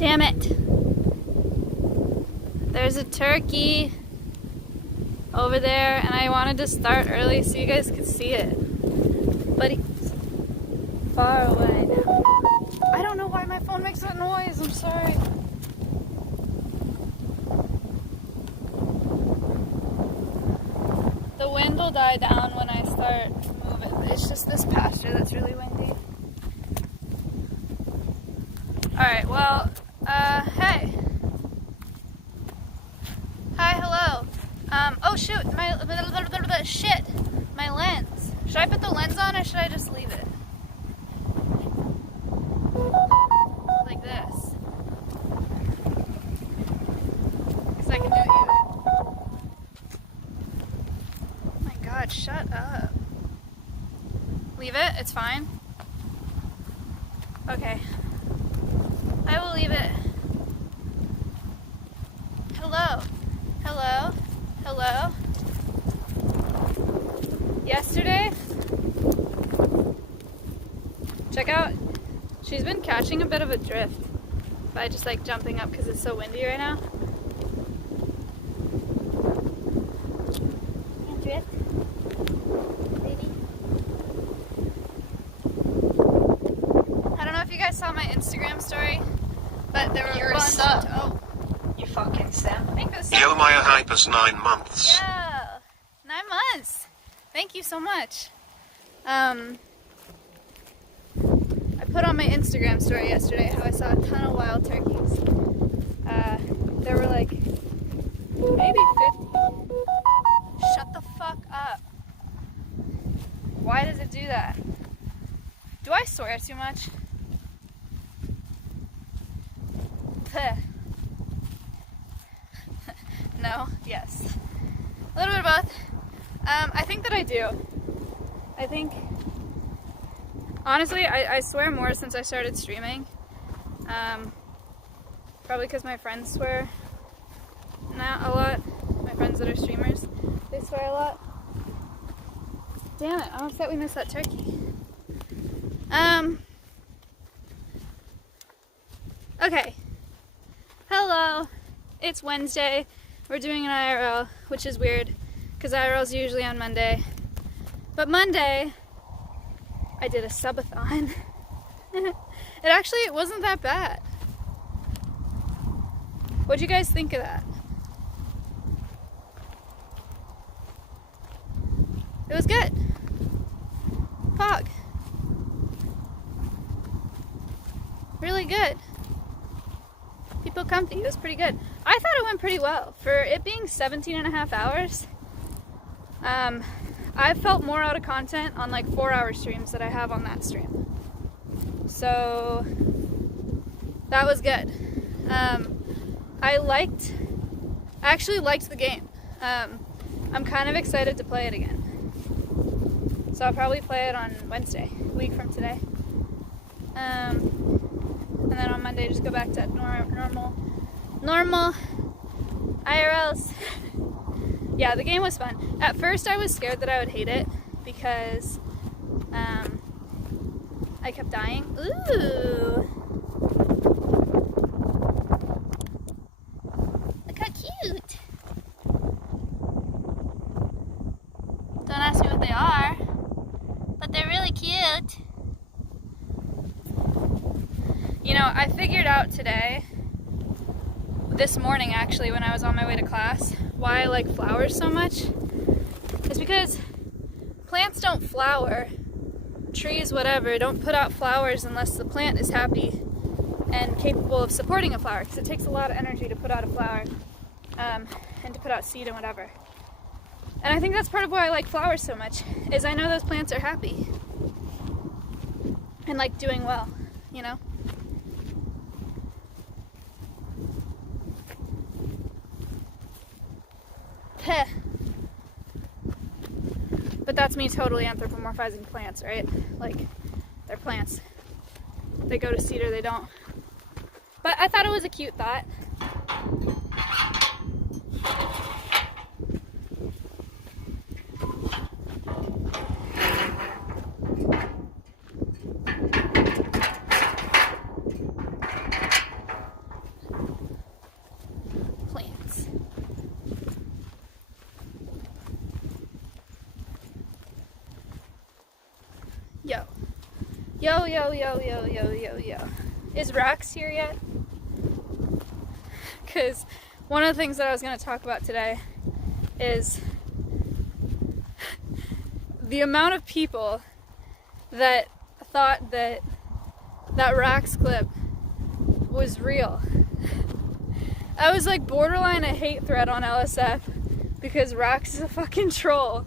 Damn it. There's a turkey over there, and I wanted to start early so you guys could see it. But he's far away now. I don't know why my phone makes that noise. I'm sorry. The wind will die down when I start moving. It's just this pasture that's really windy. Alright, well, hey. Hi, hello. Oh shoot, shit, my lens. Should I put the lens on or should I just leave it? Like this. Because I can do it either. Oh my god, shut up. Leave it, it's fine. Okay. I will leave it. Hello. Hello. Hello. Yesterday, check out, she's been catching a bit of a drift by just like jumping up because it's so windy right now. Drift, baby. I don't know if you guys saw my Instagram story, but there were a bunch of, oh, you fucking Sam. Yo, MayaHiga's 9 months. Yeah, 9 months. Thank you so much. I put on my Instagram story yesterday how I saw a ton of wild turkeys. There were like maybe 50. Shut the fuck up. Why does it do that? Do I swear too much? No? Yes. A little bit of both. I think that I do. I think, honestly, I swear more since I started streaming. Probably because my friends swear not a lot. My friends that are streamers, they swear a lot. Damn it, I'm upset we missed that turkey. Okay. Hello. It's Wednesday. We're doing an IRL, which is weird, because IRL is usually on Monday. But Monday, I did a subathon. It wasn't that bad. What'd you guys think of that? It was good. Pog. Really good. People comfy. It was pretty good. I thought it went pretty well. For it being 17 and a half hours, I felt more out of content on like 4-hour streams that I have on that stream. So that was good. I actually liked the game. I'm kind of excited to play it again. So I'll probably play it on Wednesday, a week from today. And then on Monday just go back to normal IRLs. Yeah, the game was fun. At first I was scared that I would hate it because I kept dying. Ooh! Look how cute! Don't ask me what they are, but they're really cute. You know, I figured out today, this morning actually, when I was on my way to class, why I like flowers so much. It's because plants don't flower, trees, whatever, don't put out flowers unless the plant is happy and capable of supporting a flower, because it takes a lot of energy to put out a flower and to put out seed and whatever. And I think that's part of why I like flowers so much, is I know those plants are happy and like doing well, you know? Heh. But that's me totally anthropomorphizing plants, right? Like, they're plants. They go to seed or they don't. But I thought it was a cute thought. Yo, yo, yo, yo, yo, yo, yo. Is Rax here yet? Because one of the things that I was going to talk about today is the amount of people that thought that Rax clip was real. I was like borderline a hate threat on LSF because Rax is a fucking troll,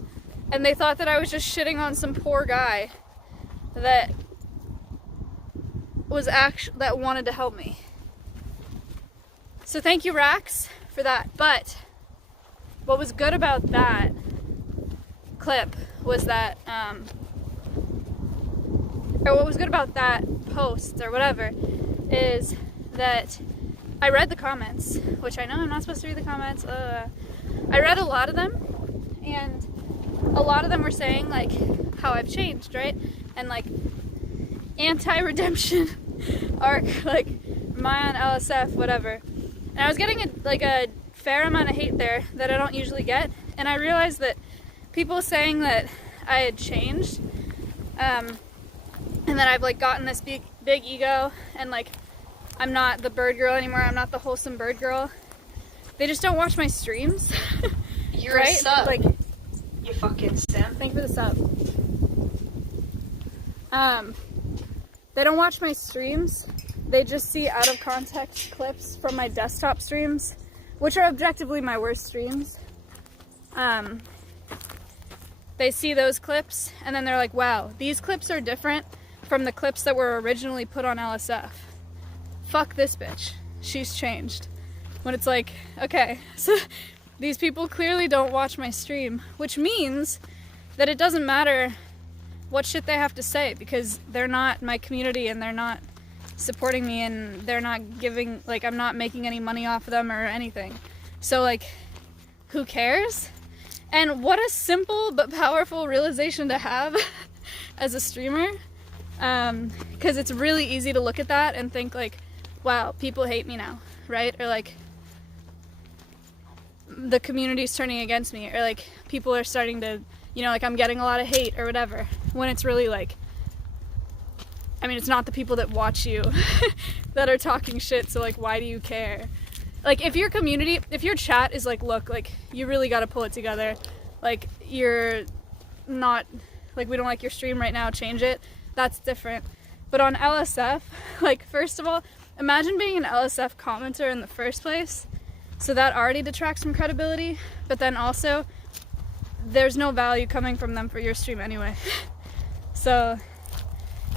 and they thought that I was just shitting on some poor guy that wanted to help me. So thank you, Rax, for that. But what was good about that clip was that, or what was good about that post or whatever, is that I read the comments, which I know I'm not supposed to read the comments. I read a lot of them, and a lot of them were saying like how I've changed, right? And like anti-redemption arc, like Maya on LSF, whatever. And I was getting a fair amount of hate there that I don't usually get, and I realized that people saying that I had changed, and that I've like gotten this big ego, and like I'm not the bird girl anymore, I'm not the wholesome bird girl. They just don't watch my streams. You're right? a sub. Like, you fucking simp. thank you for the sub. They don't watch my streams. They just see out of context clips from my desktop streams, which are objectively my worst streams. They see those clips and then they're like, wow, these clips are different from the clips that were originally put on LSF. Fuck this bitch. She's changed. When it's like, okay, so these people clearly don't watch my stream, which means that it doesn't matter what shit they have to say because they're not my community and they're not supporting me and they're not giving, like, I'm not making any money off of them or anything. So, like, who cares? And what a simple but powerful realization to have as a streamer. Because it's really easy to look at that and think, like, wow, people hate me now, right? Or, like, the community's turning against me. Or, like, people are starting to, you know, like, I'm getting a lot of hate or whatever. When it's really, like, I mean, it's not the people that watch you that are talking shit, so, like, why do you care? Like, if your community, if your chat is like, look, like, you really gotta pull it together, like, you're not, like, we don't like your stream right now, change it, that's different. But on LSF, like, first of all, imagine being an LSF commenter in the first place, so that already detracts from credibility, but then also, there's no value coming from them for your stream anyway. So,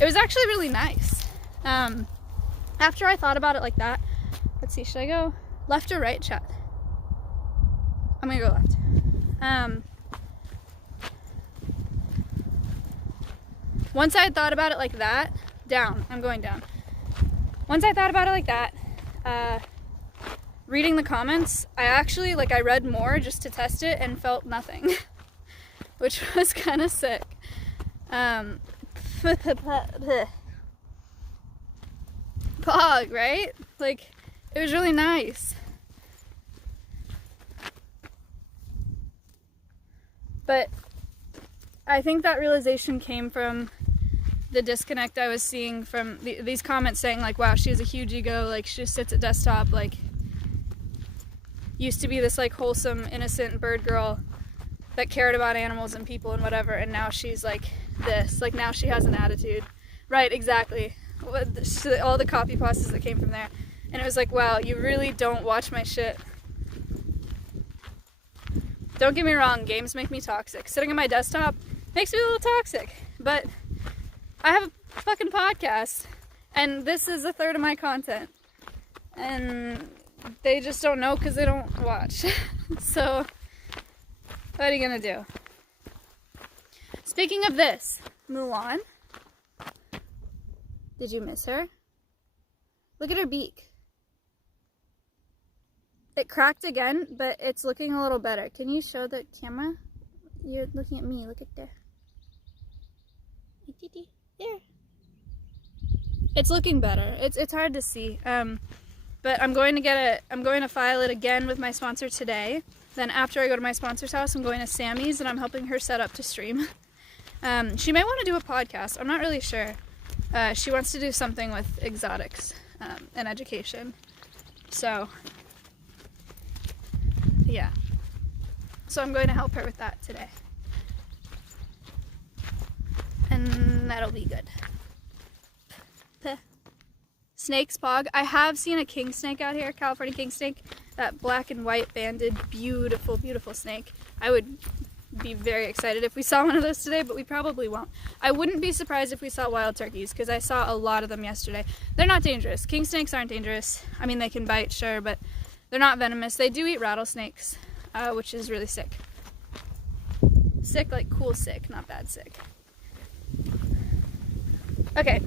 it was actually really nice. After I thought about it like that, let's see, should I go left or right, chat? I'm gonna go left. Once I had thought about it like that, down, I'm going down. Once I thought about it like that, reading the comments, I actually, like, I read more just to test it and felt nothing, which was kind of sick. Pog, right? Like, it was really nice. But I think that realization came from the disconnect I was seeing from these comments saying, like, wow, she has a huge ego, like, she just sits at desktop, like, used to be this, like, wholesome, innocent bird girl that cared about animals and people and whatever, and now she's, like, this. Like, now she has an attitude. Right, exactly. All the copy pastas that came from there. And it was like, wow, you really don't watch my shit. Don't get me wrong, games make me toxic. Sitting on my desktop makes me a little toxic. But I have a fucking podcast, and this is a third of my content. And they just don't know because they don't watch. So, what are you gonna do? Speaking of this, Mulan. Did you miss her? Look at her beak. It cracked again, but it's looking a little better. Can you show the camera? You're looking at me. Look at there. There. It's looking better. It's hard to see. But I'm going to file it again with my sponsor today. Then after I go to my sponsor's house, I'm going to Sammy's and I'm helping her set up to stream. She may want to do a podcast. I'm not really sure. She wants to do something with exotics and education. So, yeah. So I'm going to help her with that today. And that'll be good. Snakes, Pog. I have seen a king snake out here, California king snake. That black and white banded, beautiful, beautiful snake. I would be very excited if we saw one of those today, but we probably won't. I wouldn't be surprised if we saw wild turkeys, because I saw a lot of them yesterday. They're not dangerous. King snakes aren't dangerous. I mean, they can bite, sure, but they're not venomous. They do eat rattlesnakes, which is really sick. Sick, like cool sick, not bad sick. Okay,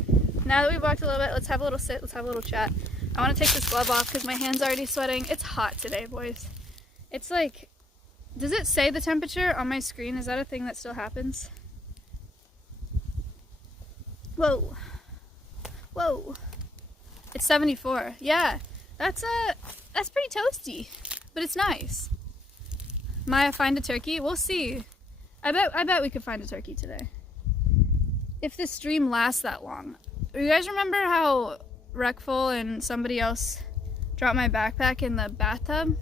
now that we've walked a little bit, let's have a little sit, let's have a little chat. I want to take this glove off because my hand's already sweating. It's hot today, boys. It's like, does it say the temperature on my screen? Is that a thing that still happens? Whoa. Whoa. It's 74. Yeah, that's pretty toasty, but it's nice. Maya, find a turkey? We'll see. I bet we could find a turkey today. If this stream lasts that long. You guys remember how Wreckful and somebody else dropped my backpack in the bathtub?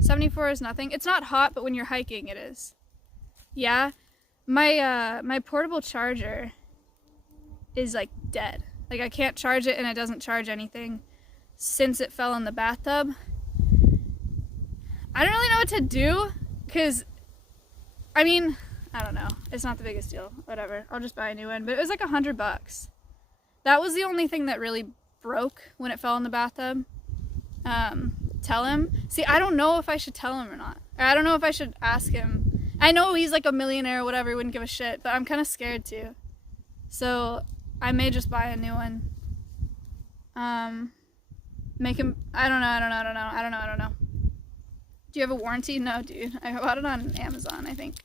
74 is nothing. It's not hot, but when you're hiking it is. Yeah. My portable charger is like dead. Like I can't charge it and it doesn't charge anything since it fell in the bathtub. I don't really know what to do, because, I mean, I don't know. It's not the biggest deal. Whatever. I'll just buy a new one. But it was like $100. That was the only thing that really broke when it fell in the bathtub. Tell him. See, I don't know if I should tell him or not. I don't know if I should ask him. I know he's like a millionaire or whatever. He wouldn't give a shit. But I'm kind of scared too. So I may just buy a new one. Make him. I don't know. Do you have a warranty? No, dude. I bought it on Amazon, I think.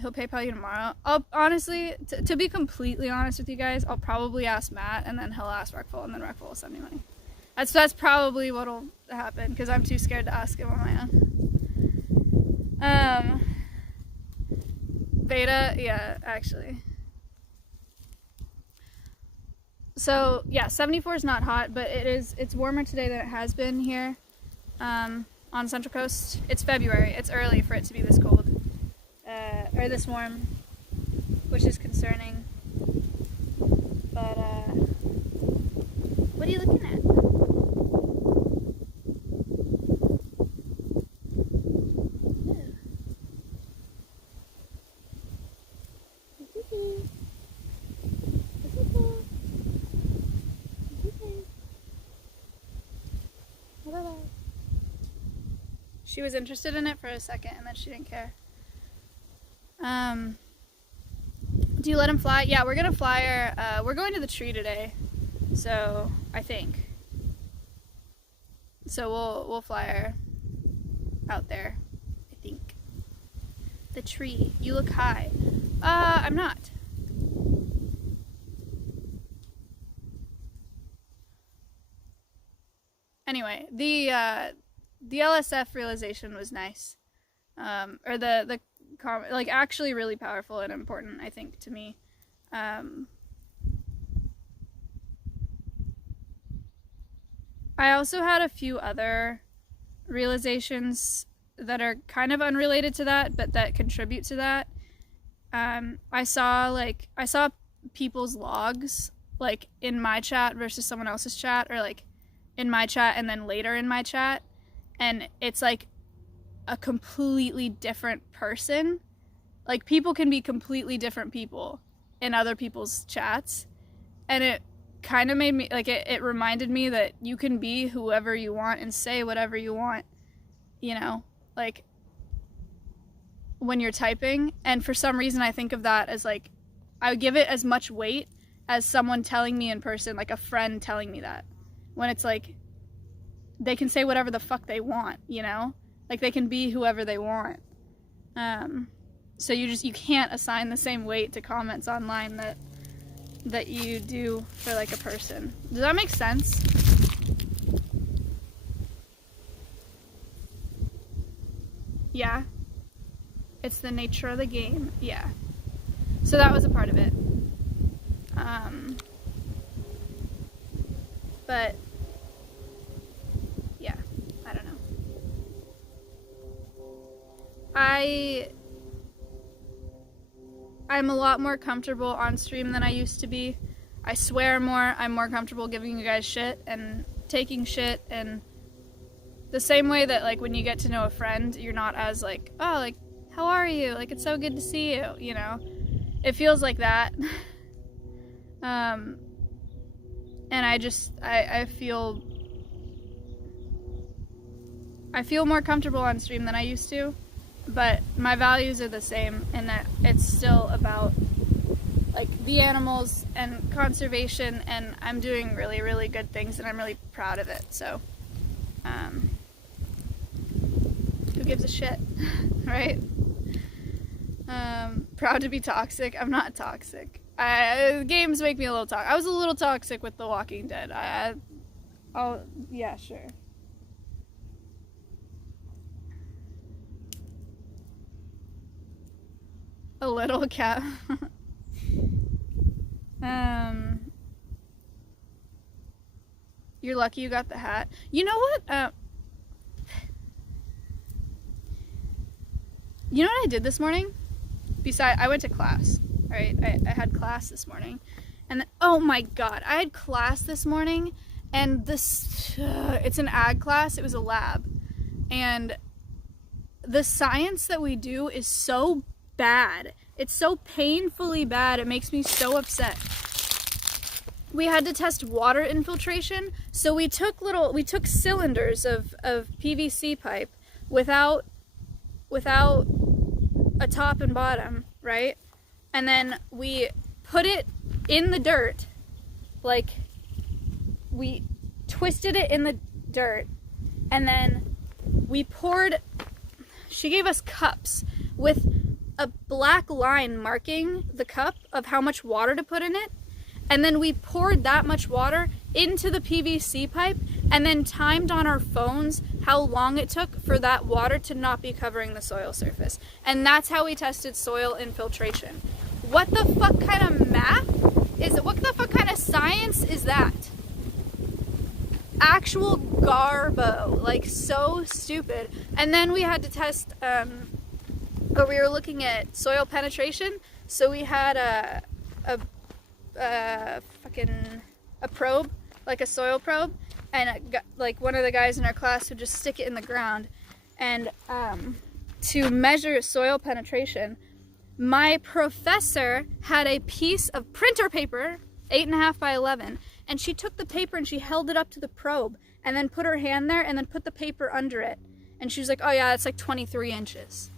He'll PayPal you tomorrow. I'll honestly, to be completely honest with you guys, I'll probably ask Matt, and then he'll ask Wreckful, and then Wreckful will send me money. That's probably what'll happen, because I'm too scared to ask him on my own. Beta, yeah, actually. So yeah, 74 is not hot, but it's warmer today than it has been here. On Central Coast. It's February. It's early for it to be this cold. Or this warm, which is concerning. But, what are you looking at? She was interested in it for a second and then she didn't care. Do you let him fly? Yeah, we're gonna fly her. We're going to the tree today, so I think. So we'll fly her out there, I think. The tree. You look high. I'm not. Anyway, the LSF realization was nice. Or the like actually really powerful and important, I think, to me. I also had a few other realizations that are kind of unrelated to that, but that contribute to that. I saw people's logs, like in my chat versus someone else's chat, or like in my chat and then later in my chat, and it's like a completely different person. Like, people can be completely different people in other people's chats, and it kind of made me, like, it reminded me that you can be whoever you want and say whatever you want, you know, like, when you're typing. And for some reason I think of that as, like, I would give it as much weight as someone telling me in person, like a friend telling me that, when it's like, they can say whatever the fuck they want, you know? Like, they can be whoever they want. So you can't assign the same weight to comments online that you do for, like, a person. Does that make sense? Yeah? It's the nature of the game. Yeah. So that was a part of it. But yeah, I don't know. I'm a lot more comfortable on stream than I used to be. I swear more. I'm more comfortable giving you guys shit and taking shit, and the same way that like when you get to know a friend, you're not as like, oh, like, how are you? Like, it's so good to see you, you know? It feels like that. And I feel more comfortable on stream than I used to, but my values are the same in that it's still about like the animals and conservation, and I'm doing really, really good things and I'm really proud of it. So, who gives a shit, right? Proud to be toxic. I'm not toxic. Games make me a little toxic. I was a little toxic with The Walking Dead. Oh, yeah, sure. A little cat. You're lucky you got the hat. You know what? You know what I did this morning? I went to class, right? I had class this morning, and oh my god, I had class this morning, and it's an ag class. It was a lab, and the science that we do is so bad. It's so painfully bad. It makes me so upset. We had to test water infiltration, so we took cylinders of PVC pipe without a top and bottom, right? And then we put it in the dirt, like we twisted it in the dirt, and then we she gave us cups with a black line marking the cup of how much water to put in it, and then we poured that much water into the PVC pipe and then timed on our phones how long it took for that water to not be covering the soil surface. And that's how we tested soil infiltration. What the fuck kind of math is it? What the fuck kind of science is that? Actual garbo, like so stupid. And then we had to test, or we were looking at soil penetration. So we had a probe, like a soil probe, and like one of the guys in our class would just stick it in the ground, and to measure soil penetration, my professor had a piece of printer paper, 8.5 by 11, and she took the paper and she held it up to the probe and then put her hand there and then put the paper under it, and she was like, oh yeah, it's like 23 inches.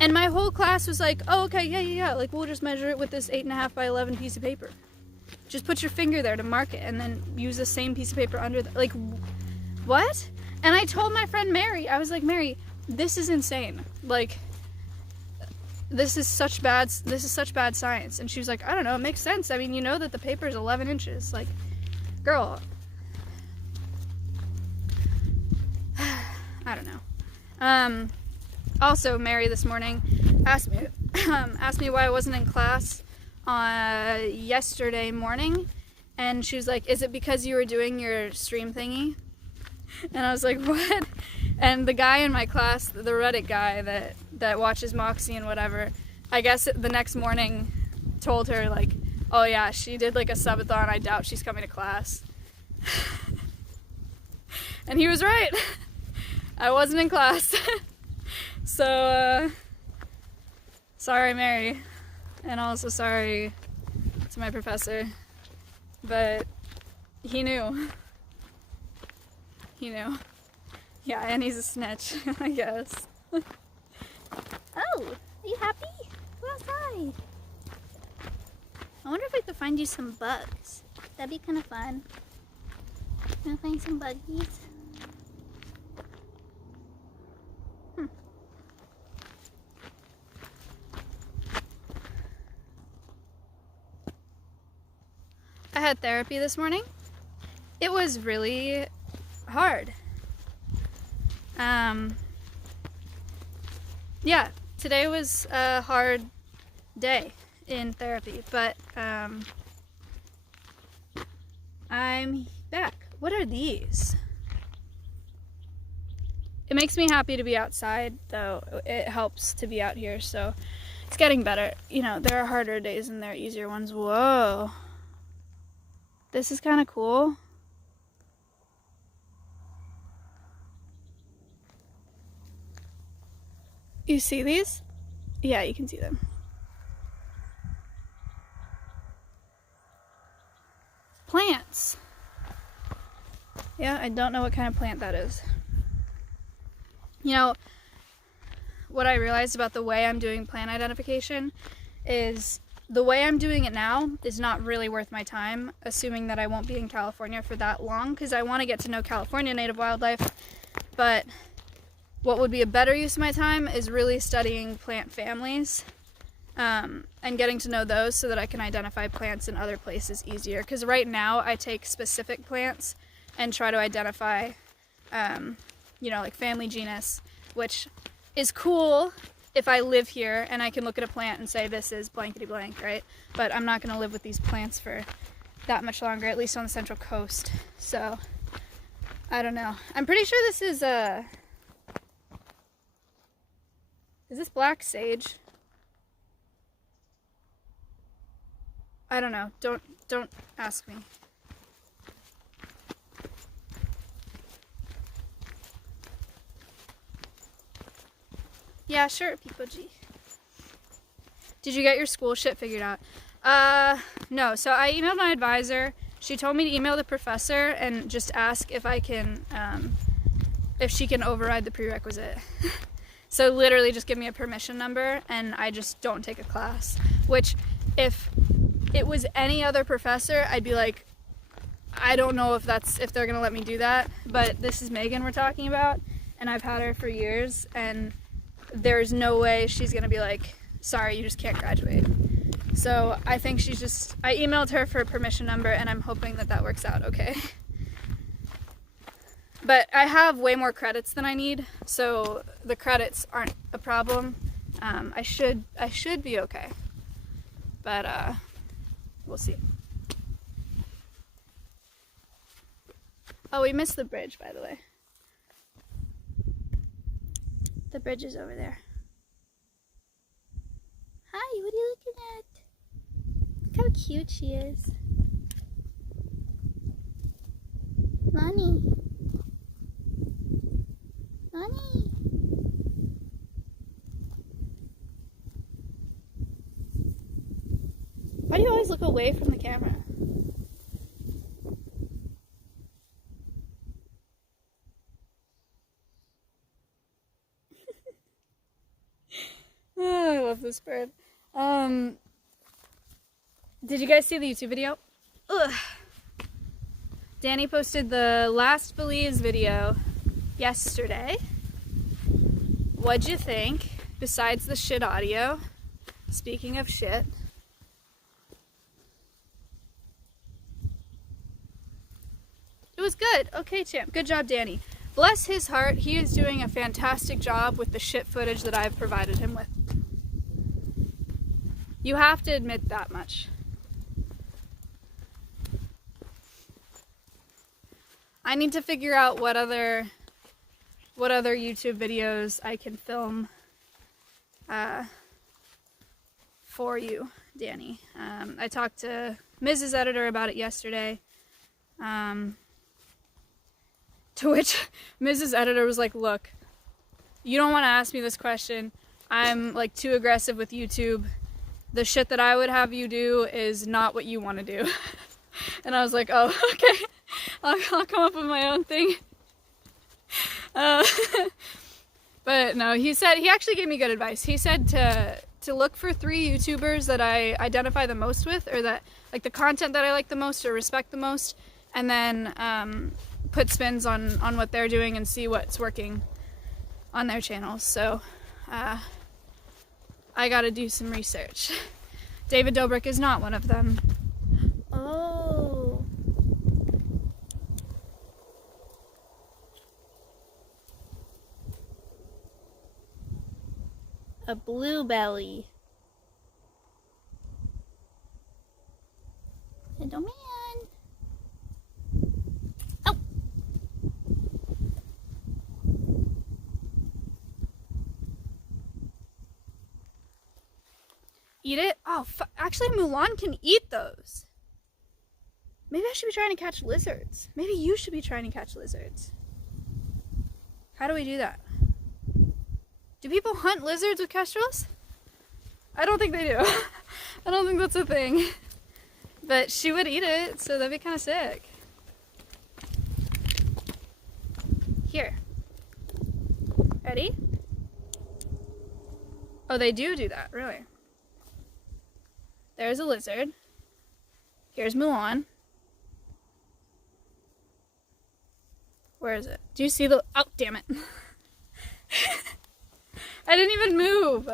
And my whole class was like, oh, okay, yeah, like we'll just measure it with this 8.5 by 11 piece of paper. Just put your finger there to mark it and then use the same piece of paper under like, what? And I told my friend Mary, I was like, Mary, this is insane. Like, this is such bad science. And she was like, I don't know, it makes sense. I mean, you know that the paper is 11 inches. Like, girl. I don't know. Also, Mary this morning asked me why I wasn't in class yesterday morning, and she was like, is it because you were doing your stream thingy? And I was like, what? And the guy in my class, the Reddit guy that watches Moxie and whatever, I guess the next morning told her like, oh yeah, she did like a subathon, I doubt she's coming to class. And he was right. I wasn't in class. So, sorry, Mary, and also sorry to my professor, but he knew. He knew. Yeah, and he's a snitch, I guess. Oh, are you happy? Go outside. I wonder if I could find you some bugs. That'd be kind of fun. Wanna find some buggies? I had therapy this morning. It was really hard. Yeah, today was a hard day in therapy, but I'm back. What are these? It makes me happy to be outside, though. It helps to be out here, so it's getting better. You know, there are harder days and there are easier ones. Whoa. This is kind of cool. You see these? Yeah, you can see them. Plants. Yeah, I don't know what kind of plant that is. You know, what I realized about the way I'm doing plant identification is the way I'm doing it now is not really worth my time, assuming that I won't be in California for that long, because I want to get to know California native wildlife. But what would be a better use of my time is really studying plant families and getting to know those so that I can identify plants in other places easier. Because right now I take specific plants and try to identify, you know, like family genus, which is cool if I live here and I can look at a plant and say this is blankety blank, right? But I'm not going to live with these plants for that much longer, at least on the Central Coast. So, I don't know. I'm pretty sure this is this black sage? I don't know. Don't ask me. Yeah, sure, People G. Did you get your school shit figured out? No. So I emailed my advisor. She told me to email the professor and just ask if I can, if she can override the prerequisite. So literally just give me a permission number and I just don't take a class. Which, if it was any other professor, I'd be like, I don't know if they're gonna let me do that. But this is Megan we're talking about, and I've had her for years, and there's no way she's gonna be like, sorry, you just can't graduate. So I think I emailed her for a permission number, and I'm hoping that works out okay. But I have way more credits than I need, so the credits aren't a problem. I should be okay. But we'll see. Oh, we missed the bridge, by the way. The bridge is over there. Hi, what are you looking at? Look how cute she is. Mommy. Mommy. Why do you always look away from the camera? Oh, I love this bird. Did you guys see the YouTube video? Ugh. Danny posted the last Belize video yesterday. What'd you think? Besides the shit audio. Speaking of shit. It was good. Okay, champ. Good job, Danny. Bless his heart, he is doing a fantastic job with the shit footage that I've provided him with. You have to admit that much. I need to figure out what other YouTube videos I can film for you, Danny. I talked to Mrs. Editor about it yesterday. To which Mrs. Editor was like, look, you don't want to ask me this question. I'm like too aggressive with YouTube. The shit that I would have you do is not what you want to do. And I was like, oh, okay. I'll come up with my own thing. But no, he actually gave me good advice. He said to look for 3 YouTubers that I identify the most with, or that like the content that I like the most or respect the most, and then put spins on what they're doing and see what's working on their channels. So I gotta do some research. David Dobrik is not one of them. Oh. A blue belly. Little man. Oh! Eat it? Oh, actually Mulan can eat those. Maybe I should be trying to catch lizards. Maybe you should be trying to catch lizards. How do we do that? Do people hunt lizards with kestrels? I don't think they do. I don't think that's a thing. But she would eat it, so that'd be kind of sick. Here. Ready? Oh, they do that, really. There's a lizard. Here's Mulan. Where is it? Do you see the... Oh, damn it. I didn't even move.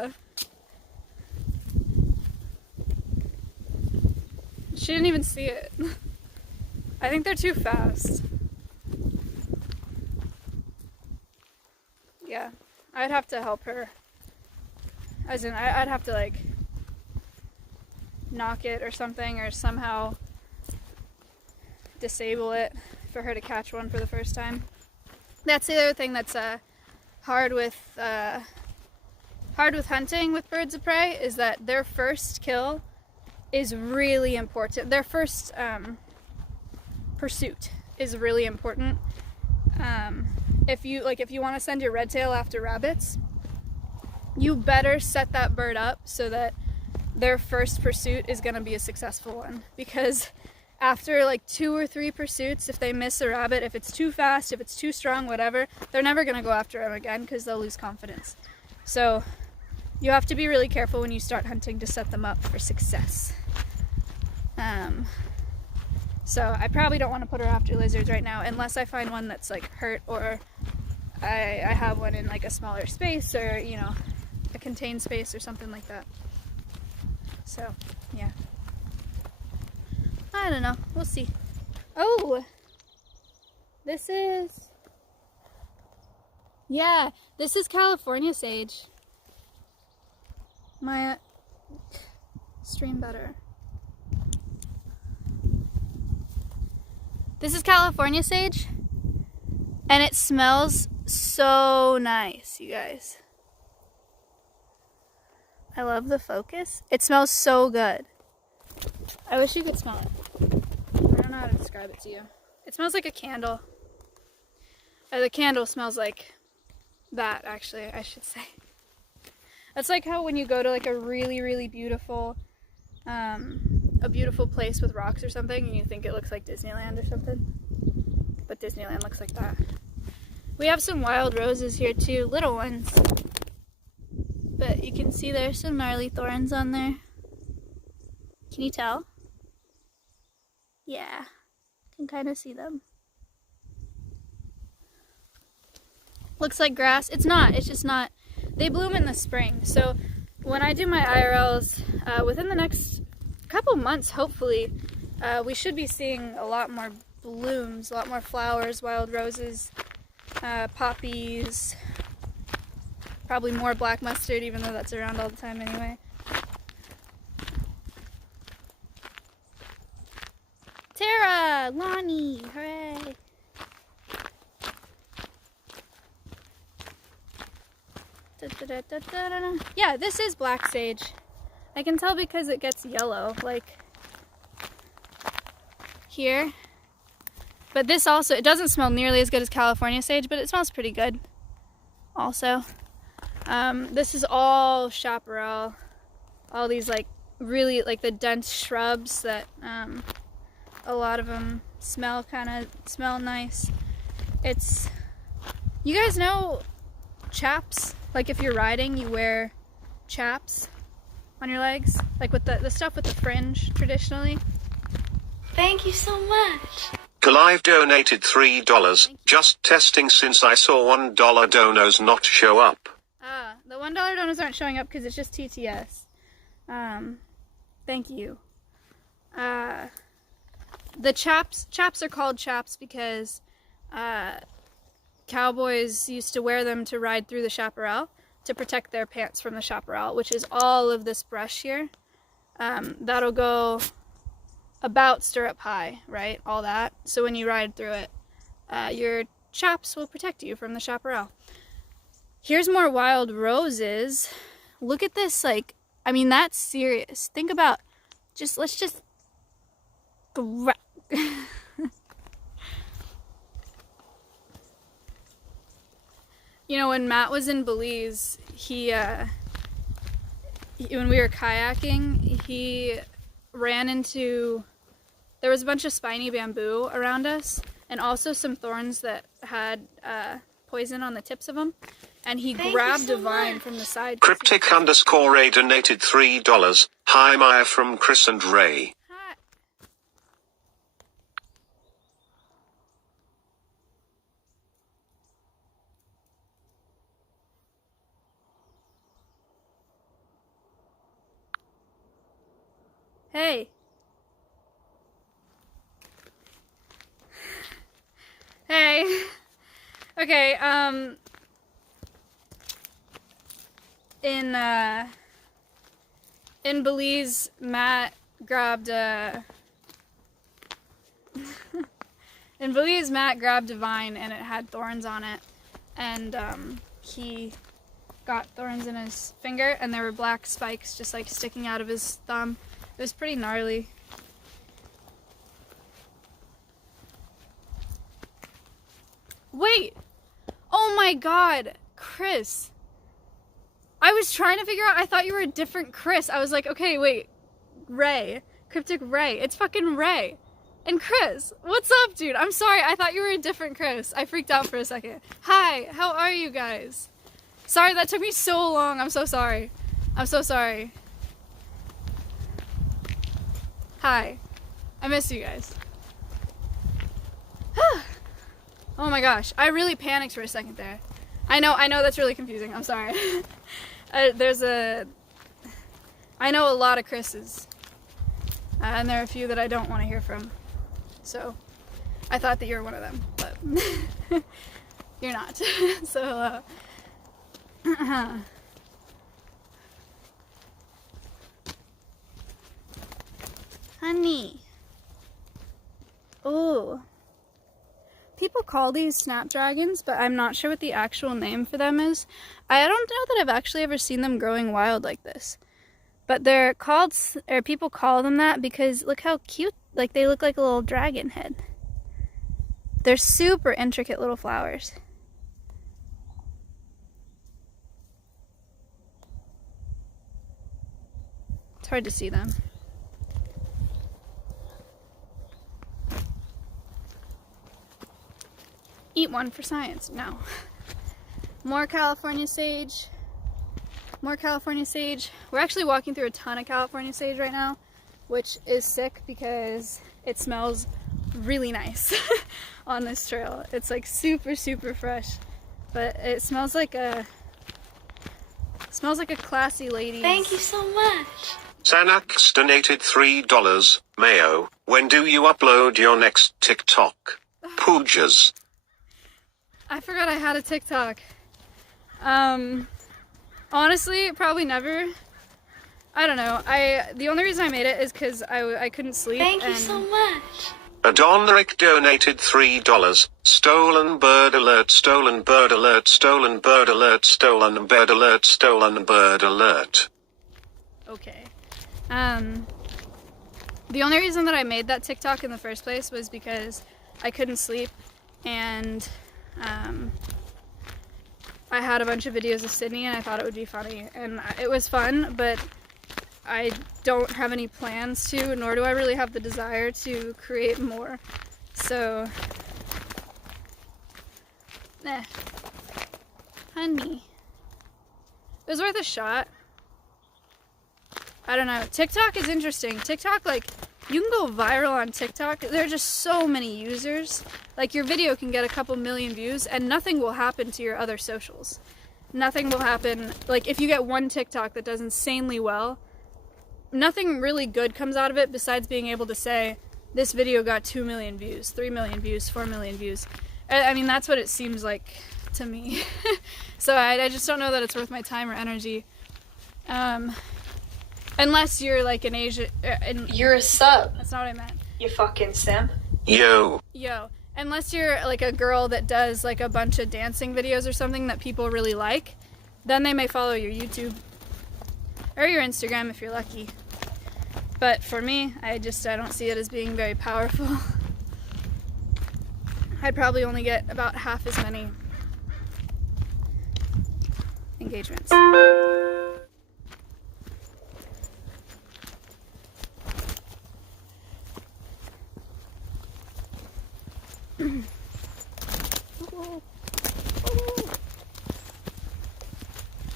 She didn't even see it. I think they're too fast. Yeah, I'd have to help her. As in, I'd have to like knock it or something, or somehow disable it for her to catch one for the first time. That's the other thing that's hard with hunting with birds of prey, is that their first kill is really important. Their first pursuit is really important. If you want to send your red tail after rabbits, you better set that bird up so that their first pursuit is going to be a successful one. Because after like 2 or 3 pursuits, if they miss a rabbit, if it's too fast, if it's too strong, whatever, they're never going to go after him again because they'll lose confidence. So you have to be really careful when you start hunting to set them up for success. So I probably don't want to put her after lizards right now unless I find one that's like hurt, or I have one in like a smaller space, or you know, a contained space or something like that. So yeah, I don't know, we'll see. Oh, this is California sage. Maya, stream better. This is California sage, and it smells so nice, you guys. I love the focus. It smells so good. I wish you could smell it. I don't know how to describe it to you. It smells like a candle. The candle smells like that, actually, I should say. That's like how when you go to like a really, really beautiful place with rocks or something, and you think it looks like Disneyland or something, but Disneyland looks like that. We have some wild roses here too, little ones, but you can see there's some gnarly thorns on there. Can you tell? Yeah, can kind of see them. Looks like grass. It's not, it's just not. They bloom in the spring, so when I do my IRLs, within the next couple months, hopefully, we should be seeing a lot more blooms, a lot more flowers, wild roses, poppies, probably more black mustard, even though that's around all the time anyway. Tara! Lonnie! Hooray! Yeah, this is black sage. I can tell because it gets yellow, like here. But this also, it doesn't smell nearly as good as California sage, but it smells pretty good also. This is all chaparral. All these like really like the dense shrubs that a lot of them smell nice. It's, you guys know chaps? Like if you're riding, you wear chaps on your legs, like with the stuff with the fringe traditionally. Thank you so much. Clive donated $3. Just testing since I saw $1 donos not show up. The $1 donos aren't showing up because it's just TTS. Thank you. The chaps are called chaps because cowboys used to wear them to ride through the chaparral to protect their pants from the chaparral, which is all of this brush here. That'll go about stirrup high, right? All that. So when you ride through it, your chaps will protect you from the chaparral. Here's more wild roses. Look at this, like, I mean, that's serious. Think about, let's just You know, when Matt was in Belize, when we were kayaking, he ran into, there was a bunch of spiny bamboo around us, and also some thorns that had poison on the tips of them, and he grabbed a vine from the side. Cryptic_Ray donated $3. Hi Maya from Chris and Ray. Hi. Hey. Hey. Okay, in Belize, Matt grabbed a in Belize, Matt grabbed a vine and it had thorns on it, and he got thorns in his finger, and there were black spikes just like sticking out of his thumb. It was pretty gnarly. Wait! Oh my god! Chris! I was trying to figure out, I thought you were a different Chris. I was like, okay, wait. Ray. Cryptic Ray. It's fucking Ray. And Chris, what's up, dude? I'm sorry, I thought you were a different Chris. I freaked out for a second. Hi, how are you guys? Sorry, that took me so long. I'm so sorry. I'm so sorry. Hi. I miss you guys. Oh my gosh, I really panicked for a second there. I know that's really confusing. I'm sorry. I know a lot of Chris's, and there are a few that I don't want to hear from. So, I thought that you were one of them, but you're not. So, honey. Oh. People call these snapdragons, but I'm not sure what the actual name for them is. I don't know that I've actually ever seen them growing wild like this. But they're called, or people call them that because look how cute, like they look like a little dragon head. They're super intricate little flowers. It's hard to see them. Eat one for science. No. More California sage. More California sage. We're actually walking through a ton of California sage right now, which is sick because it smells really nice on this trail. It's like super, super fresh, but it smells like a classy lady. Thank you so much. Xanax donated $3. Mayo, when do you upload your next TikTok? Poojas. I forgot I had a TikTok. Honestly, probably never. I don't know. The only reason I made it is because I couldn't sleep. Thank you so much. Adonric donated $3. Stolen bird alert, stolen bird alert, stolen bird alert, stolen bird alert, stolen bird alert. Okay. The only reason that I made that TikTok in the first place was because I couldn't sleep, and I had a bunch of videos of Sydney and I thought it would be funny, and it was fun, but I don't have any plans to, nor do I really have the desire to create more. So, honey. It was worth a shot. I don't know. TikTok is interesting. TikTok, like, you can go viral on TikTok. There are just so many users. Like, your video can get a couple million views and nothing will happen to your other socials. Nothing will happen. Like, if you get one TikTok that does insanely well, nothing really good comes out of it besides being able to say, this video got 2 million views, 3 million views, 4 million views. I mean, that's what it seems like to me. So I just don't know that it's worth my time or energy. Unless you're like an Asian... You're a sub, That's not what I meant. you fucking simp. Yo. Yo. Unless you're like a girl that does like a bunch of dancing videos or something that people really like, then they may follow your YouTube. Or your Instagram if you're lucky. But for me, I don't see it as being very powerful. I'd probably only get about half as many engagements.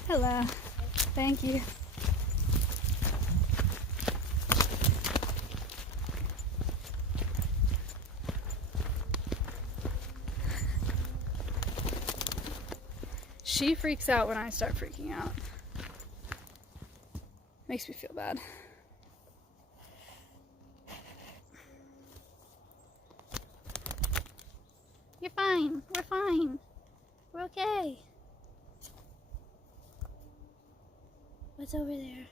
Hello. Thank you. She freaks out when I start freaking out. Makes me feel bad. You're fine. We're fine. We're okay. What's over there?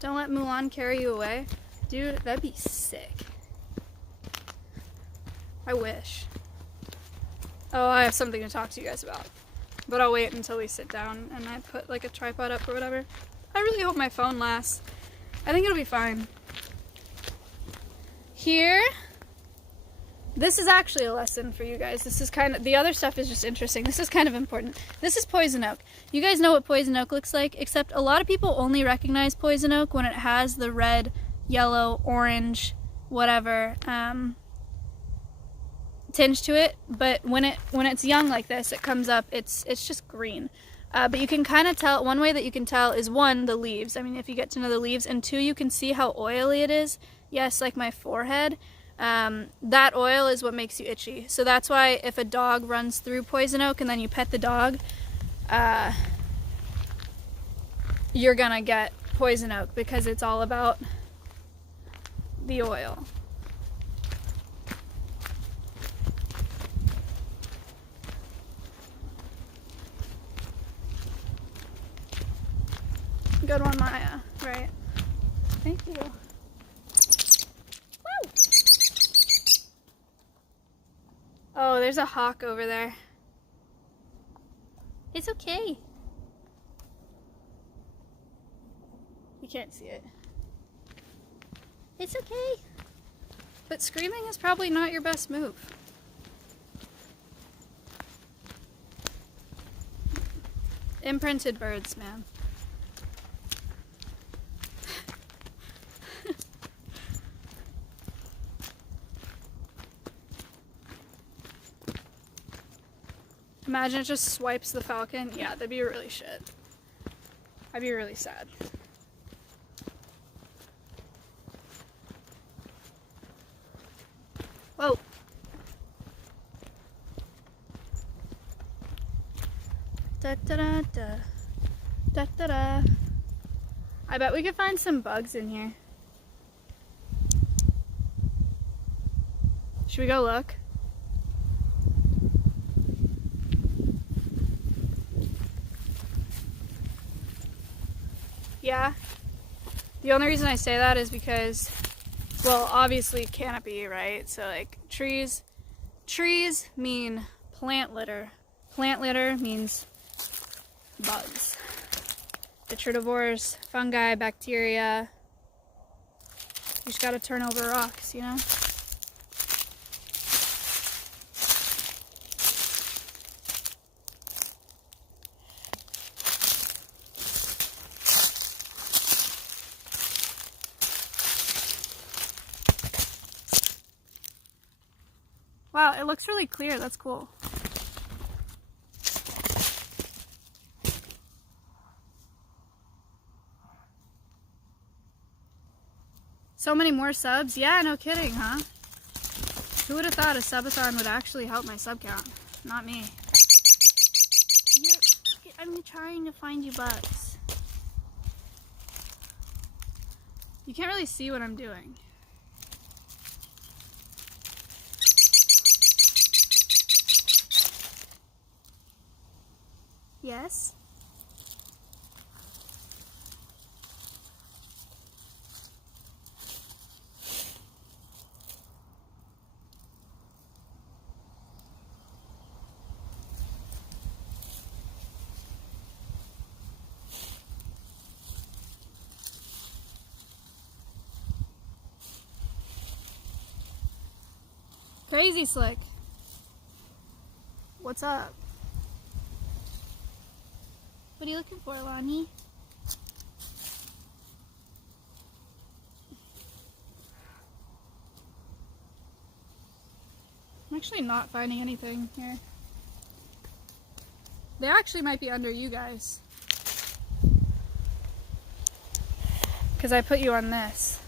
Don't let Mulan carry you away. Dude, that'd be sick. I wish. Oh, I have something to talk to you guys about. But I'll wait until we sit down and I put like a tripod up or whatever. I really hope my phone lasts. I think it'll be fine. Here, this is actually a lesson for you guys. This is kind of, the other stuff is just interesting. This is kind of important. This is poison oak. You guys know what poison oak looks like, except a lot of people only recognize poison oak when it has the red, yellow, orange, whatever, tinge to it. But when it's young like this, it comes up, it's just green. But you can kind of tell, one way that you can tell is one, the leaves. I mean, if you get to know the leaves, and two, you can see how oily it is. Yes, like my forehead. That oil is what makes you itchy. So that's why if a dog runs through poison oak and then you pet the dog, you're gonna get poison oak because it's all about the oil. Good one, Maya. Right. Thank you. Woo! Oh, there's a hawk over there. It's okay. You can't see it. It's okay. But screaming is probably not your best move. Imprinted birds, man. Imagine it just swipes the falcon. Yeah, that'd be really shit. I'd be really sad. Whoa. Da da da da. Da da da. I bet we could find some bugs in here. Should we go look? Yeah. The only reason I say that is because, well, obviously canopy, right? So like trees mean plant litter. Plant litter means bugs. Detritivores, fungi, bacteria. You just gotta turn over rocks, you know? Wow, it looks really clear. That's cool. So many more subs? Yeah, no kidding, huh? Who would have thought a subathon would actually help my sub count? Not me. I'm trying to find you bugs. You can't really see what I'm doing. Yes? Crazy Slick. What's up? What are you looking for, Lonnie? I'm actually not finding anything here. They actually might be under you guys. Because I put you on this.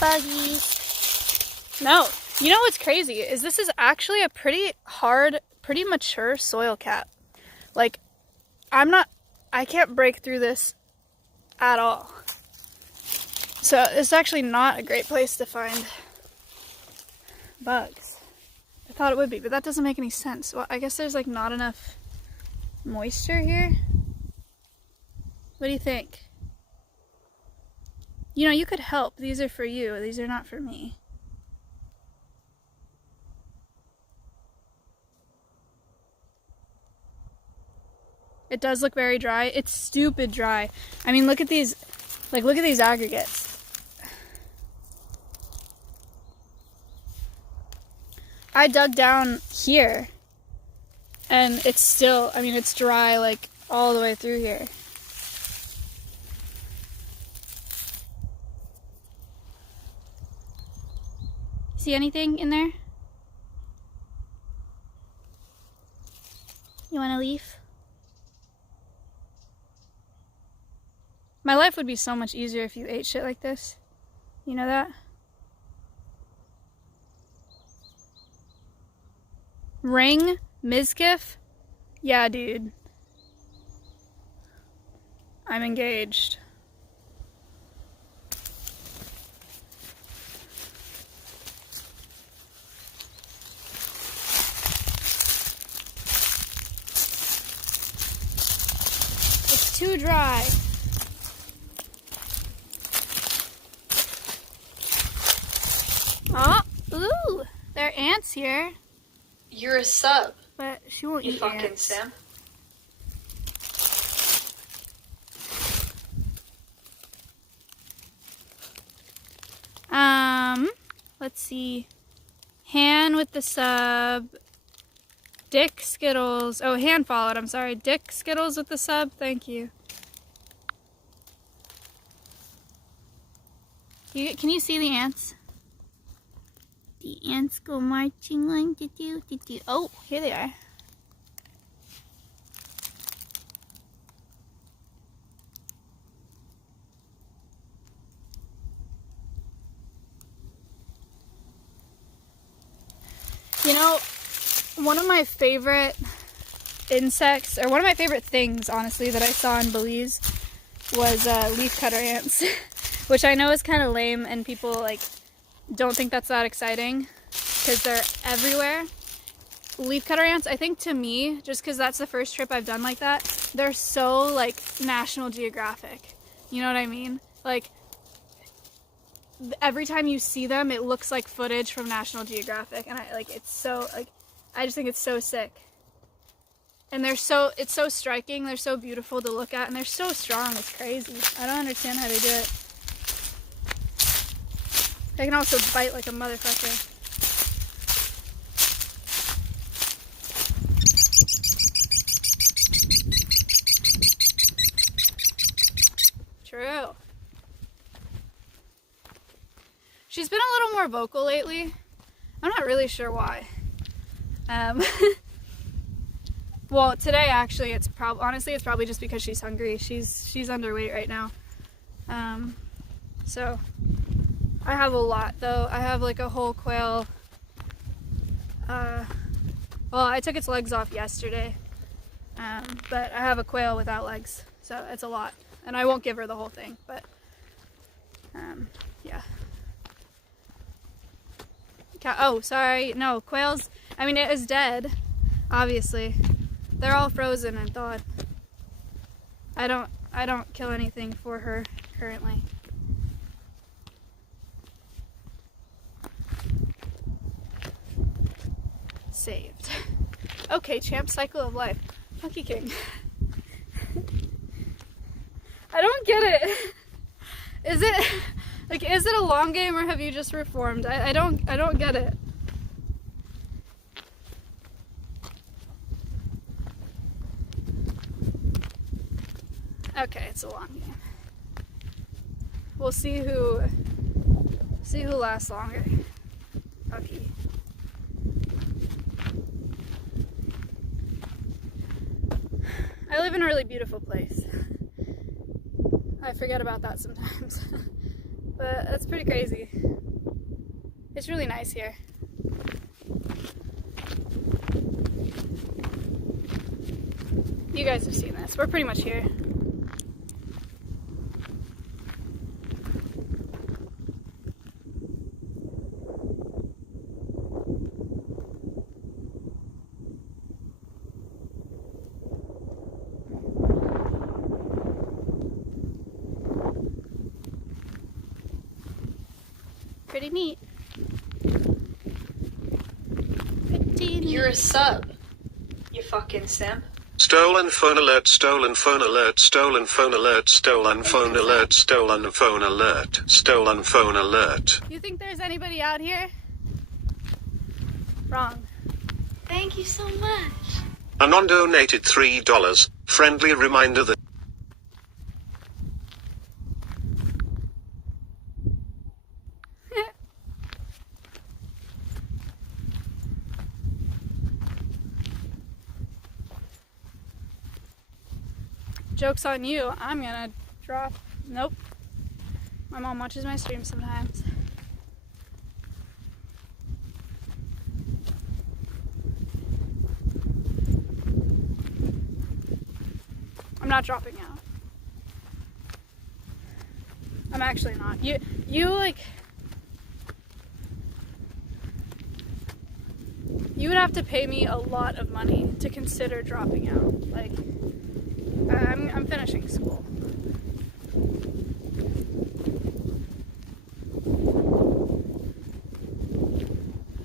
Buggies. No. You know what's crazy is this is actually a pretty hard, pretty mature soil cap. Like, I can't break through this at all. So it's actually not a great place to find bugs. I thought it would be, but that doesn't make any sense. Well, I guess there's like not enough moisture here. What do you think? You know, you could help. These are for you. These are not for me. It does look very dry. It's stupid dry. I mean, look at these, like, look at these aggregates. I dug down here, and it's still, I mean, it's dry, like, all the way through here. See anything in there? You want to leave? My life would be so much easier if you ate shit like this. You know that? Ring? Mizkif? Yeah, dude. I'm engaged. It's too dry. Oh, ooh, there are ants here. You're a sub, But she won't you eat fucking ants. simp. Let's see. Han with the sub. Dick Skittles. Oh, Han followed. I'm sorry. Dick Skittles with the sub. Thank you. Can you see the ants? The ants go marching on. Oh, here they are. You know, one of my favorite insects, or one of my favorite things, honestly, that I saw in Belize was leafcutter ants, which I know is kind of lame and people like don't think that's that exciting because they're everywhere. Leafcutter ants, I think to me, just because that's the first trip I've done like that, they're so like National Geographic. You know what I mean? Like, every time you see them, it looks like footage from National Geographic, and it's so, like, I just think it's so sick. And it's so striking, they're so beautiful to look at, and they're so strong, it's crazy. I don't understand how they do it. They can also bite like a motherfucker. True. She's been a little more vocal lately. I'm not really sure why. Well, today actually, honestly, it's probably just because she's hungry. She's underweight right now. So I have a lot though. I have like a whole quail. Well, I took its legs off yesterday, but I have a quail without legs, so it's a lot. And I won't give her the whole thing, but yeah. Oh, sorry. No, quails. I mean, it is dead, obviously. They're all frozen and thawed. I don't kill anything for her currently. Saved. Okay, champ, cycle of life. Monkey King. I don't get it. Is it a long game, or have you just reformed? I don't get it. Okay, it's a long game. We'll see who lasts longer. Okay. I live in a really beautiful place. I forget about that sometimes. But that's pretty crazy. It's really nice here. You guys have seen this. We're pretty much here. Pretty neat. Pretty neat. You're a sub, you fucking simp. Stolen phone alert, stolen phone alert, stolen phone alert, stolen phone alert, stolen phone alert, stolen phone alert. You think there's anybody out here? Wrong. Thank you so much. Anon donated $3. Friendly reminder that joke's on you. I'm gonna drop. Nope. My mom watches my stream sometimes. I'm not dropping out. I'm actually not. You like, you would have to pay me a lot of money to consider dropping out. Like, I'm finishing school.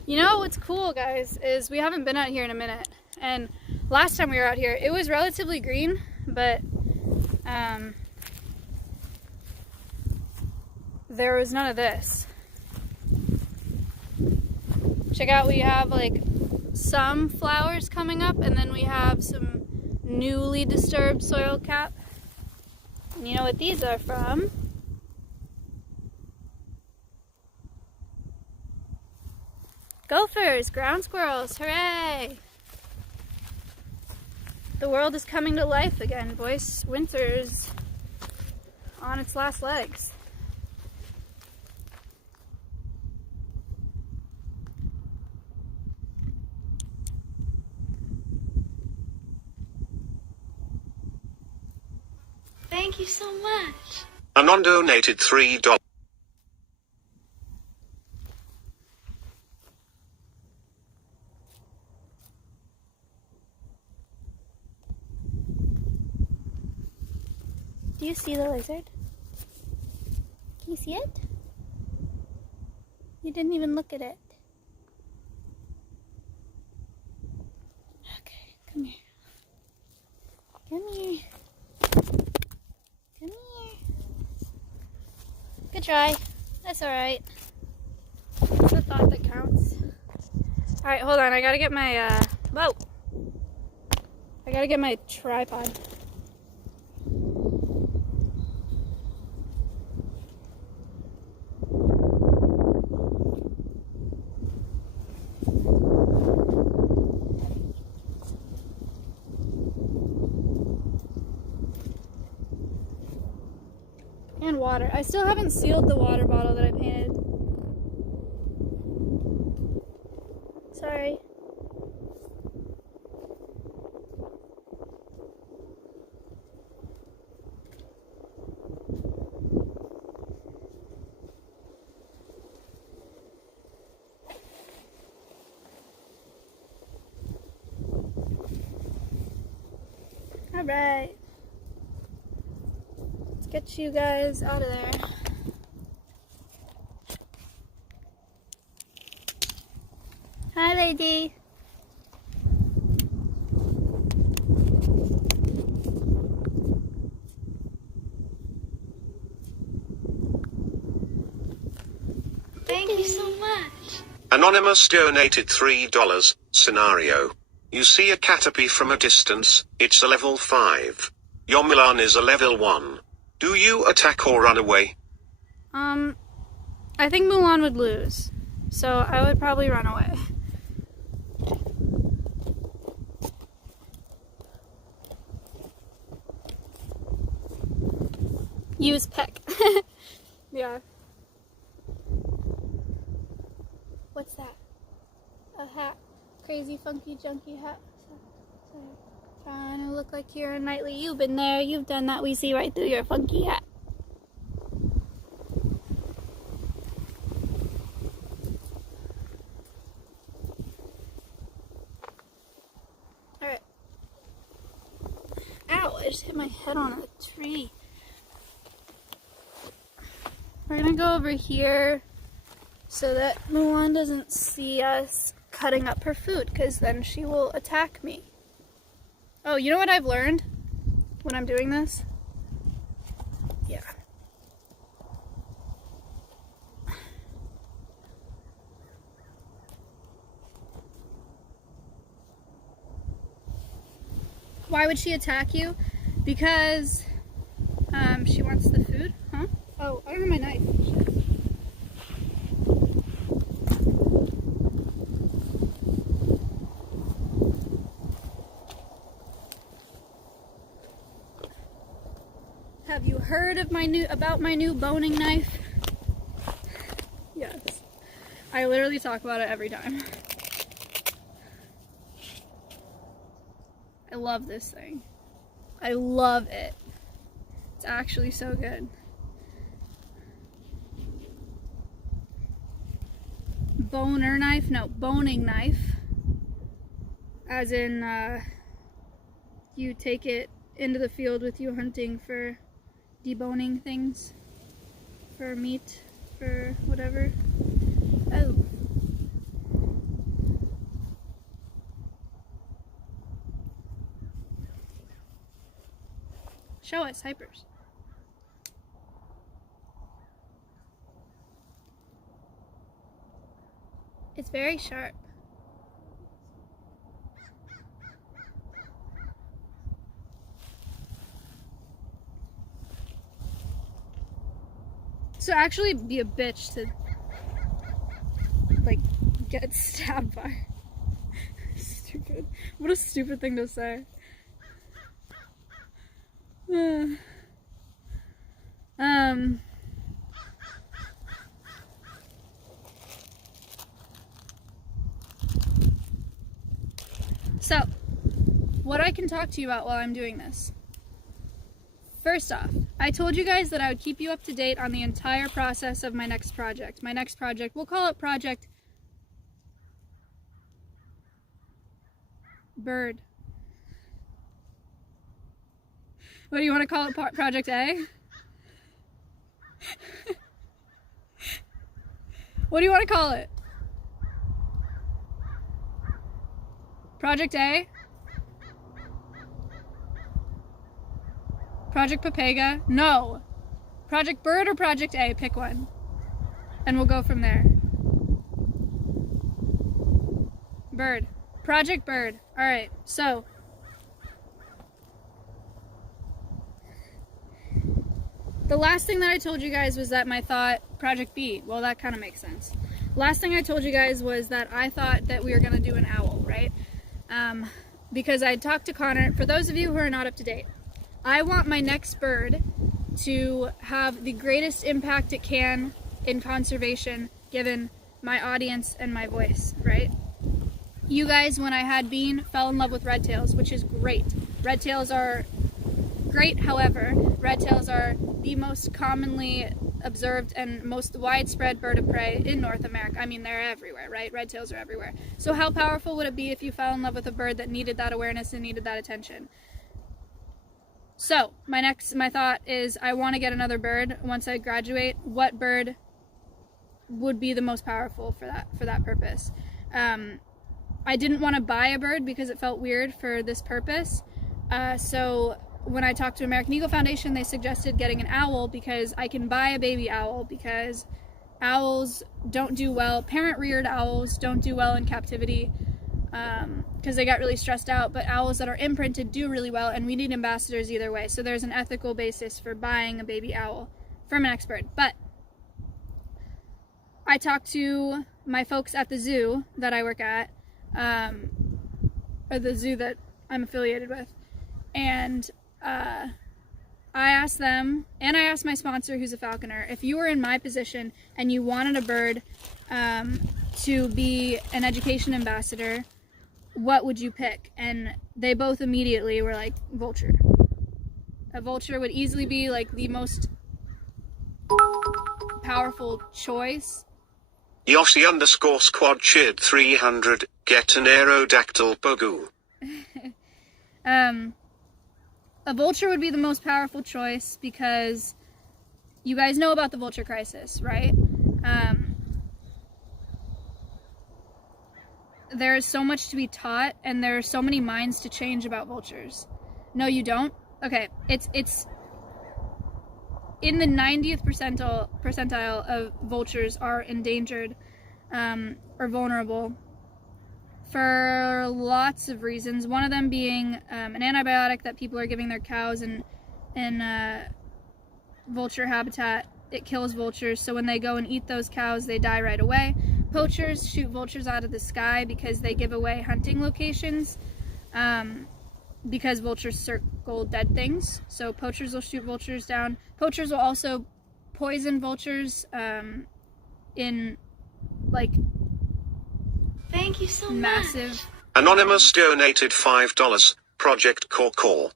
You know what's cool, guys, is we haven't been out here in a minute. And last time we were out here, it was relatively green, but there was none of this. Check out, we have like some flowers coming up, and then we have some newly disturbed soil cap. And you know what these are from? Gophers, ground squirrels, hooray! The world is coming to life again, boys. Winter's on its last legs. Thank you so much. Anon donated $3. Do you see the lizard? Can you see it? You didn't even look at it. Okay, come here. Come here. Come here. Good try. That's alright. It's the thought that counts. Alright, hold on. I gotta get my, whoa! I gotta get my tripod. And water. I still haven't sealed the water bottle that I painted. Sorry. Alright. Let's get you guys out of there. Hi, lady. Thank you so much. Anonymous donated $3. Scenario. You see a caterpie from a distance, it's a level 5. Your Milan is a level 1. Do you attack or run away? I think Mulan would lose, so I would probably run away. Use peck. Yeah. What's that? A hat. Crazy, funky, junky hat. Trying to look like Keira Knightley. You've been there. You've done that. We see right through your funky hat. Alright. Ow, I just hit my head on a tree. We're gonna go over here so that Mulan doesn't see us cutting up her food, because then she will attack me. Oh, you know what I've learned when I'm doing this? Yeah. Why would she attack you? Because she wants the food, huh? Oh, I don't have my knife. Shit. Have you heard of about my new boning knife? Yes. I literally talk about it every time. I love this thing. I love it. It's actually so good. Boner knife? No, boning knife. As in, you take it into the field with you hunting for deboning things. For meat, for whatever. Oh. Show us, Hypers. It's very sharp. So actually be a bitch to like get stabbed by. Stupid. What a stupid thing to say. So, what I can talk to you about while I'm doing this. First off, I told you guys that I would keep you up to date on the entire process of my next project. My next project, we'll call it Project Bird. What do you want to call it? Project A? What do you want to call it? Project A? Project Papega? No. Project Bird or Project A? Pick one. And we'll go from there. Bird. Project Bird. Alright, so. The last thing that I told you guys was that my thought, Project B, well that kind of makes sense. Last thing I told you guys was that I thought that we were going to do an owl, right? Because I talked to Connor. For those of you who are not up to date, I want my next bird to have the greatest impact it can in conservation given my audience and my voice, right? You guys, when I had Bean, fell in love with red tails, which is great. Red tails are great, however, red tails are the most commonly observed and most widespread bird of prey in North America. I mean, they're everywhere, right? Red tails are everywhere. So how powerful would it be if you fell in love with a bird that needed that awareness and needed that attention? So my thought is I want to get another bird once I graduate. What bird would be the most powerful for that purpose? I didn't want to buy a bird because it felt weird for this purpose. So when I talked to American Eagle Foundation, they suggested getting an owl because I can buy a baby owl because owls don't do well. Parent-reared owls don't do well in captivity because they got really stressed out, but owls that are imprinted do really well, and we need ambassadors either way. So there's an ethical basis for buying a baby owl from an expert. But I talked to my folks at the zoo that I work at, or the zoo that I'm affiliated with, and I asked them, and I asked my sponsor who's a falconer, if you were in my position and you wanted a bird to be an education ambassador, what would you pick? And they both immediately were like, vulture. A vulture would easily be like the most powerful choice. Yossi_squad cheered 300, get an aerodactyl bugoo. A vulture would be the most powerful choice because you guys know about the vulture crisis, right? There is so much to be taught, and there are so many minds to change about vultures. No, you don't? Okay, it's in the 90th percentile of vultures are endangered or vulnerable for lots of reasons. One of them being an antibiotic that people are giving their cows in vulture habitat. It kills vultures, so when they go and eat those cows, they die right away. Poachers shoot vultures out of the sky because they give away hunting locations because vultures circle dead things. So poachers will shoot vultures down. Poachers will also poison vultures in like Thank you so massive much. Anonymous donated $5, Project Core.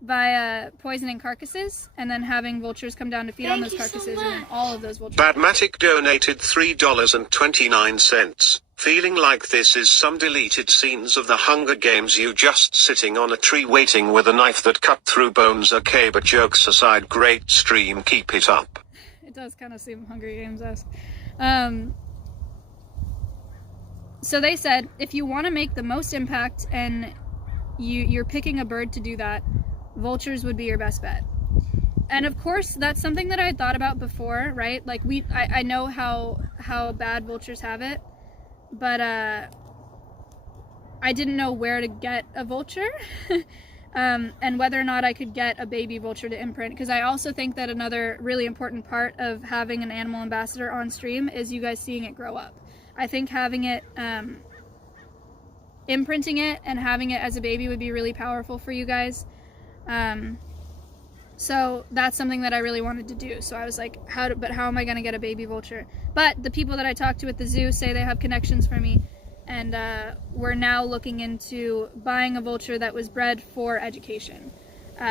by poisoning carcasses and then having vultures come down to feed on those Thank you so carcasses, and then much. all of those vultures. Badmatic donated $3.29. Feeling like this is some deleted scenes of the Hunger Games, you just sitting on a tree waiting with a knife that cut through bones. Okay, but jokes aside, great stream, keep it up. It does kind of seem Hunger Games-esque. So they said, if you want to make the most impact and you're picking a bird to do that, vultures would be your best bet. And of course, that's something that I had thought about before, right? Like I know how bad vultures have it, but I didn't know where to get a vulture and whether or not I could get a baby vulture to imprint. Because I also think that another really important part of having an animal ambassador on stream is you guys seeing it grow up. I think having it, imprinting it and having it as a baby would be really powerful for you guys. So that's something that I really wanted to do. So I was like, how am I going to get a baby vulture? But the people that I talked to at the zoo say they have connections for me, and we're now looking into buying a vulture that was bred for education.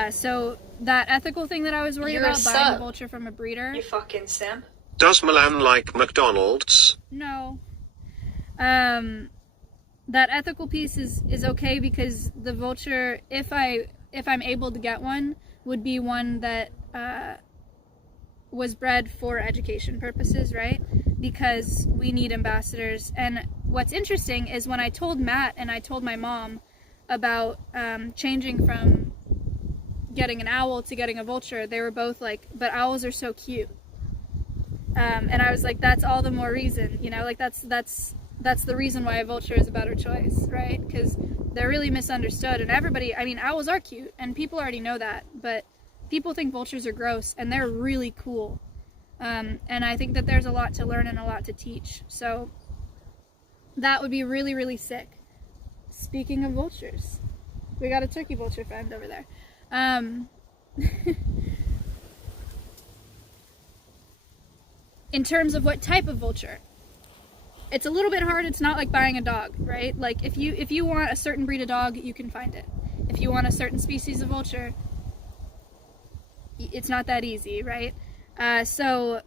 So that ethical thing that I was worried about, buying a vulture from a breeder. You fucking simp. Does Milan like McDonald's? No. That ethical piece is okay because the vulture, if I'm able to get one, would be one that was bred for education purposes, right? Because we need ambassadors. And what's interesting is when I told Matt and I told my mom about changing from getting an owl to getting a vulture, they were both like, but owls are so cute. And I was like, that's all the more reason, you know, like that's the reason why a vulture is a better choice, right? Because they're really misunderstood, and everybody, I mean, owls are cute, and people already know that, but people think vultures are gross, and they're really cool. And I think that there's a lot to learn and a lot to teach, so that would be really, really sick. Speaking of vultures, we got a turkey vulture friend over there. In terms of what type of vulture, it's a little bit hard. It's not like buying a dog, right? Like if you want a certain breed of dog, you can find it. If you want a certain species of vulture, it's not that easy, right? So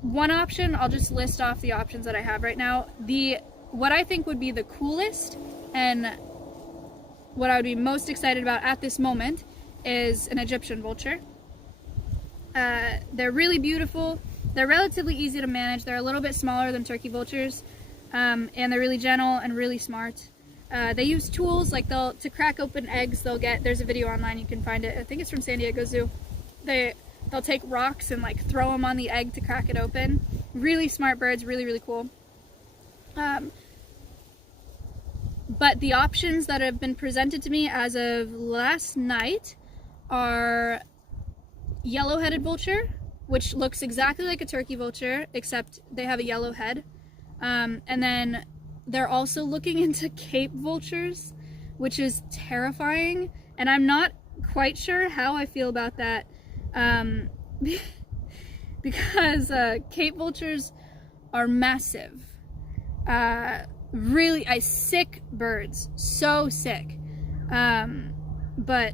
one option, I'll just list off the options that I have right now. What I think would be the coolest and what I would be most excited about at this moment is an Egyptian vulture. They're really beautiful. They're relatively easy to manage. They're a little bit smaller than turkey vultures, and they're really gentle and really smart. They use tools, like to crack open eggs, there's a video online, you can find it, I think it's from San Diego Zoo. They'll take rocks and like throw them on the egg to crack it open. Really smart birds, really, really cool. But the options that have been presented to me as of last night are yellow-headed vulture, which looks exactly like a turkey vulture, except they have a yellow head. And then they're also looking into Cape vultures, which is terrifying. And I'm not quite sure how I feel about that, because Cape vultures are massive. Really, sick birds. So sick. But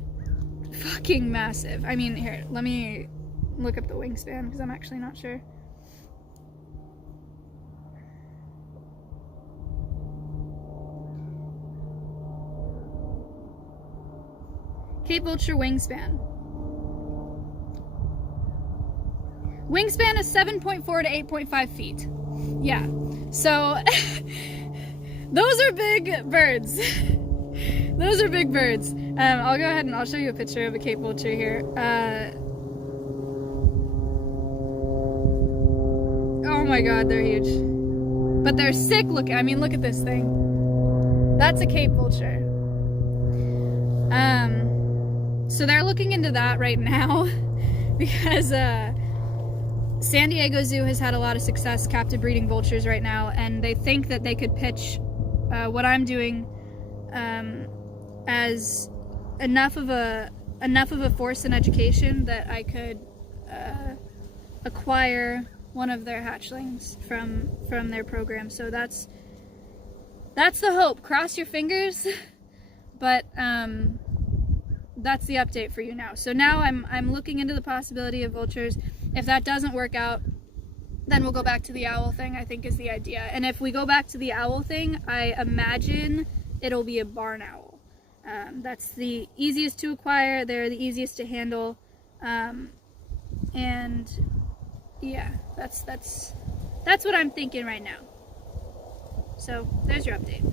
fucking massive. I mean, here, let me look up the wingspan because I'm actually not sure. Cape vulture wingspan. Wingspan is 7.4 to 8.5 feet. Yeah. So those are big birds. Those are big birds. I'll go ahead and I'll show you a picture of a Cape vulture here. Oh my god, they're huge. But they're sick looking. I mean, look at this thing. That's a Cape vulture. So they're looking into that right now because San Diego Zoo has had a lot of success captive breeding vultures right now, and they think that they could pitch what I'm doing as enough of a force in education that I could acquire one of their hatchlings from their program. So that's the hope. Cross your fingers. But that's the update for you now. So now I'm looking into the possibility of vultures. If that doesn't work out, then we'll go back to the owl thing, I think is the idea. And if we go back to the owl thing, I imagine it'll be a barn owl. That's the easiest to acquire. They're the easiest to handle. And yeah, that's what I'm thinking right now. So there's your update.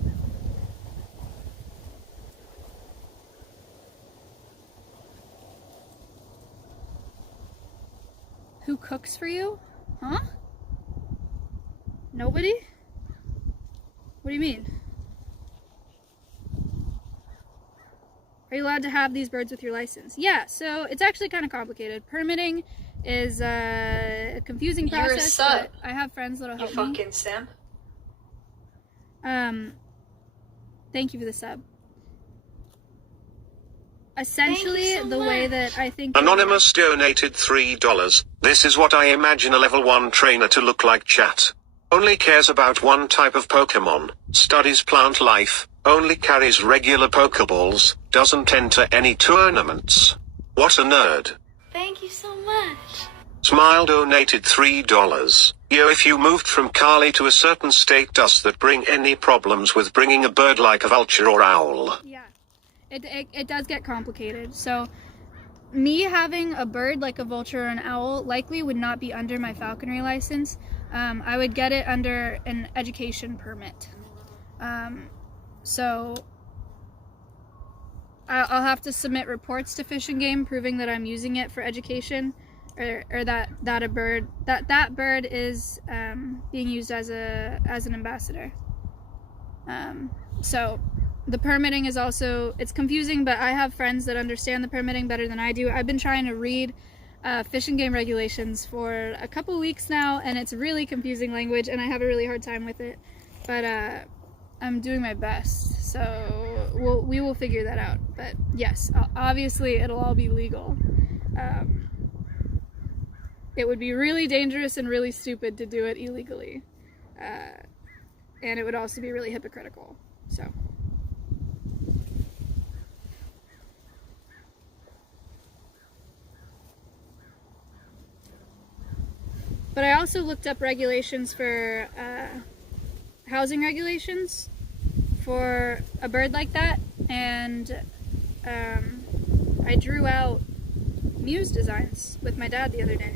Who cooks for you? Huh? Nobody? What do you mean? Are you allowed to have these birds with your license? Yeah, so it's actually kind of complicated. Permitting is a confusing process. You're a sub. But I have friends that'll help You me. fucking simp. Thank you for the sub. Essentially, so the way much. that I think... Anonymous donated $3. This is what I imagine a level 1 trainer to look like, chat. Only cares about one type of Pokemon, studies plant life, only carries regular Pokeballs, doesn't enter any tournaments. What a nerd. Thank you so much. Smile donated $3. Yo, if you moved from Cali to a certain state, does that bring any problems with bringing a bird like a vulture or owl? Yeah, it does get complicated. So me having a bird like a vulture or an owl likely would not be under my falconry license. I would get it under an education permit. So I'll have to submit reports to Fish and Game proving that I'm using it for education, or that bird is being used as an ambassador. So the permitting is also, it's confusing, but I have friends that understand the permitting better than I do. I've been trying to read Fish and Game regulations for a couple weeks now, and it's really confusing language, and I have a really hard time with it. But I'm doing my best, so we will figure that out. But yes, obviously it'll all be legal. It would be really dangerous and really stupid to do it illegally, and it would also be really hypocritical. So. But I also looked up regulations for housing regulations for a bird like that, and I drew out muse designs with my dad the other day.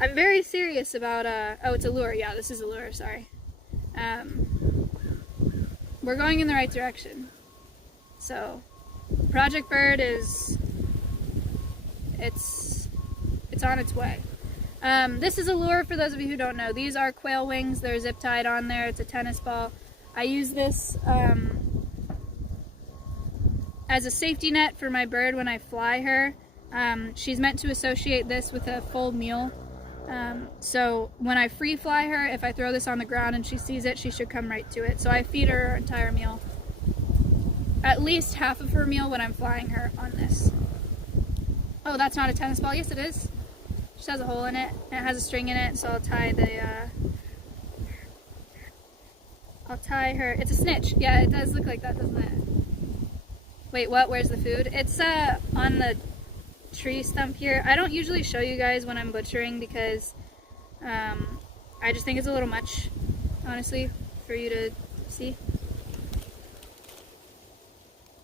I'm very serious about, oh, it's a lure. Yeah, this is a lure, sorry. We're going in the right direction. So, Project Bird is, it's on its way. This is a lure for those of you who don't know. These are quail wings. They're zip tied on there. It's a tennis ball. I use this as a safety net for my bird when I fly her. She's meant to associate this with a full meal. So when I free fly her, if I throw this on the ground and she sees it, she should come right to it. So I feed her entire meal. At least half of her meal when I'm flying her on this. Oh, that's not a tennis ball. Yes, it is. It just has a hole in it, and it has a string in it, so I'll tie her. It's a snitch. Yeah, it does look like that, doesn't it? Wait, what? Where's the food? It's on the tree stump here. I don't usually show you guys when I'm butchering because I just think it's a little much, honestly, for you to see.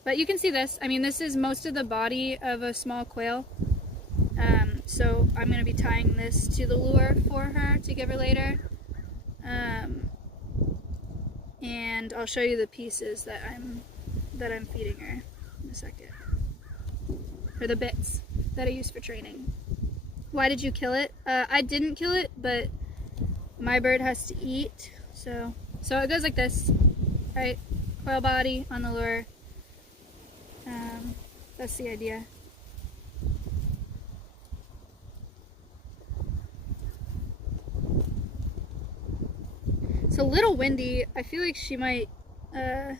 But you can see this. I mean, this is most of the body of a small quail. So I'm going to be tying this to the lure for her to give her later. And I'll show you the pieces that I'm feeding her in a second. Or the bits that I use for training. Why did you kill it? I didn't kill it, but my bird has to eat. So it goes like this, right? Quail body on the lure. That's the idea. It's a little windy. I feel like she might, I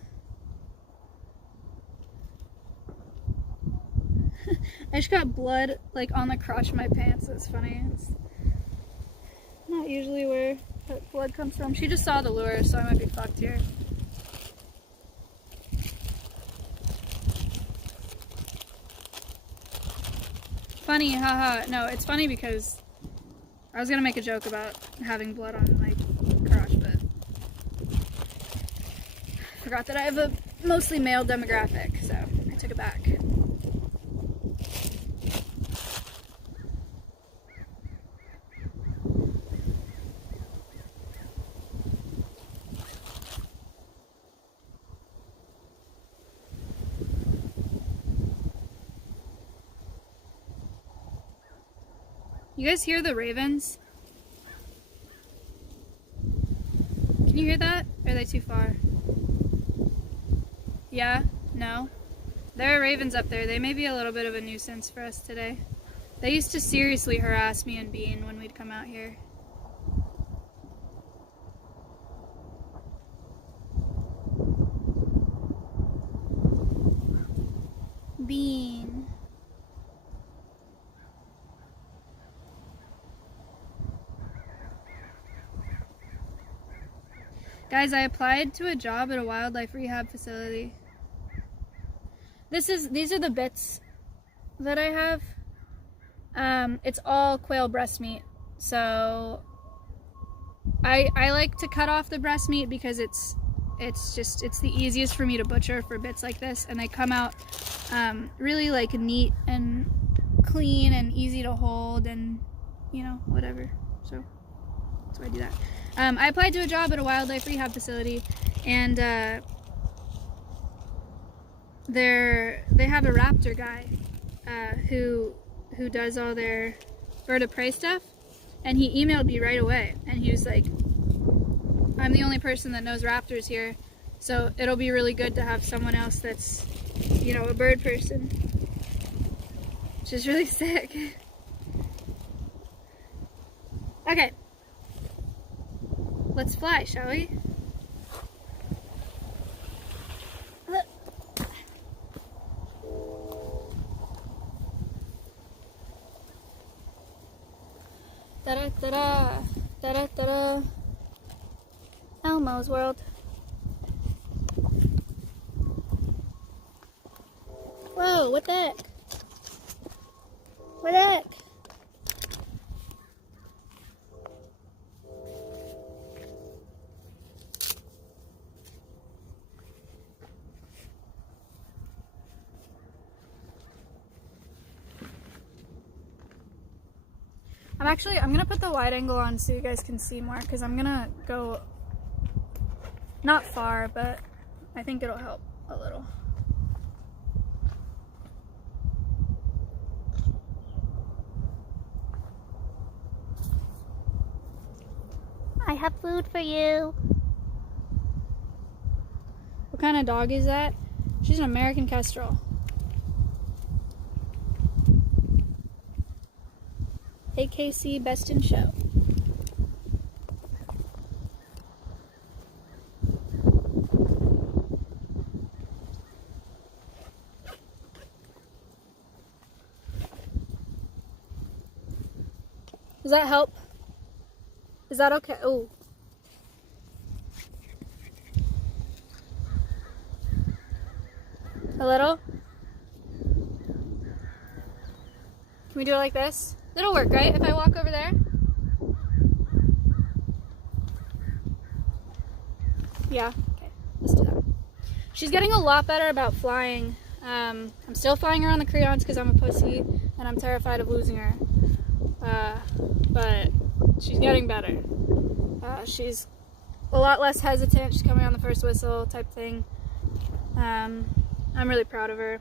just got blood like on the crotch of my pants. That's funny. It's not usually where that blood comes from. She just saw the lure, so I might be fucked here. Funny, haha. No, it's funny because I was gonna make a joke about having blood on my crotch, but I forgot that I have a mostly male demographic, so I took it back. You guys hear the ravens? Can you hear that? Or are they too far? Yeah? No? There are ravens up there. They may be a little bit of a nuisance for us today. They used to seriously harass me and Bean when we'd come out here. Bean. Guys, I applied to a job at a wildlife rehab facility. These are the bits that I have. It's all quail breast meat. So I like to cut off the breast meat because it's the easiest for me to butcher for bits like this, and they come out really like neat and clean and easy to hold and, you know, whatever. So that's why I do that. I applied to a job at a wildlife rehab facility, and they have a raptor guy who does all their bird of prey stuff, and he emailed me right away, and he was like, I'm the only person that knows raptors here, so it'll be really good to have someone else that's, you know, a bird person, which is really sick. Okay. Let's fly, shall we? Da-da-da-da, da-da-da-da. Elmo's World. Whoa, what the heck? What the heck? I'm gonna put the wide angle on so you guys can see more, because I'm gonna go not far, but I think it'll help a little. I have food for you. What kind of dog is that? She's an American Kestrel. AKC Best in Show. Does that help? Is that okay? Oh. A little? Can we do it like this? It'll work, right? If I walk over there? Yeah, okay, let's do that. She's getting a lot better about flying. I'm still flying her on the crayons because I'm a pussy and I'm terrified of losing her. But she's getting better. She's a lot less hesitant. She's coming on the first whistle type thing. I'm really proud of her.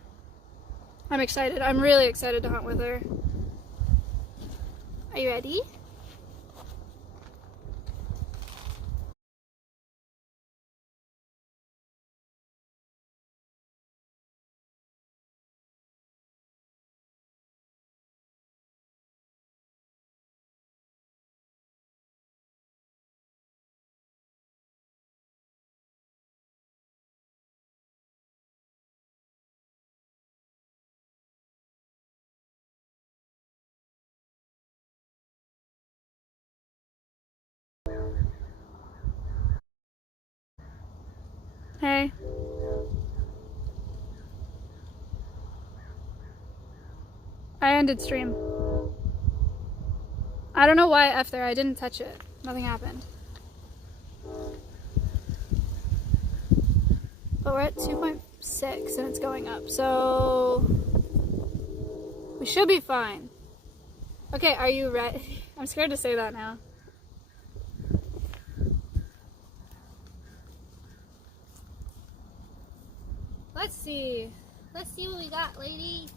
I'm excited. I'm really excited to hunt with her. Are you ready? Hey. I ended stream. I don't know why I F there. I didn't touch it. Nothing happened. But we're at 2.6 and it's going up. So we should be fine. Okay, are you ready? I'm scared to say that now. Let's see. Let's see what we got, lady.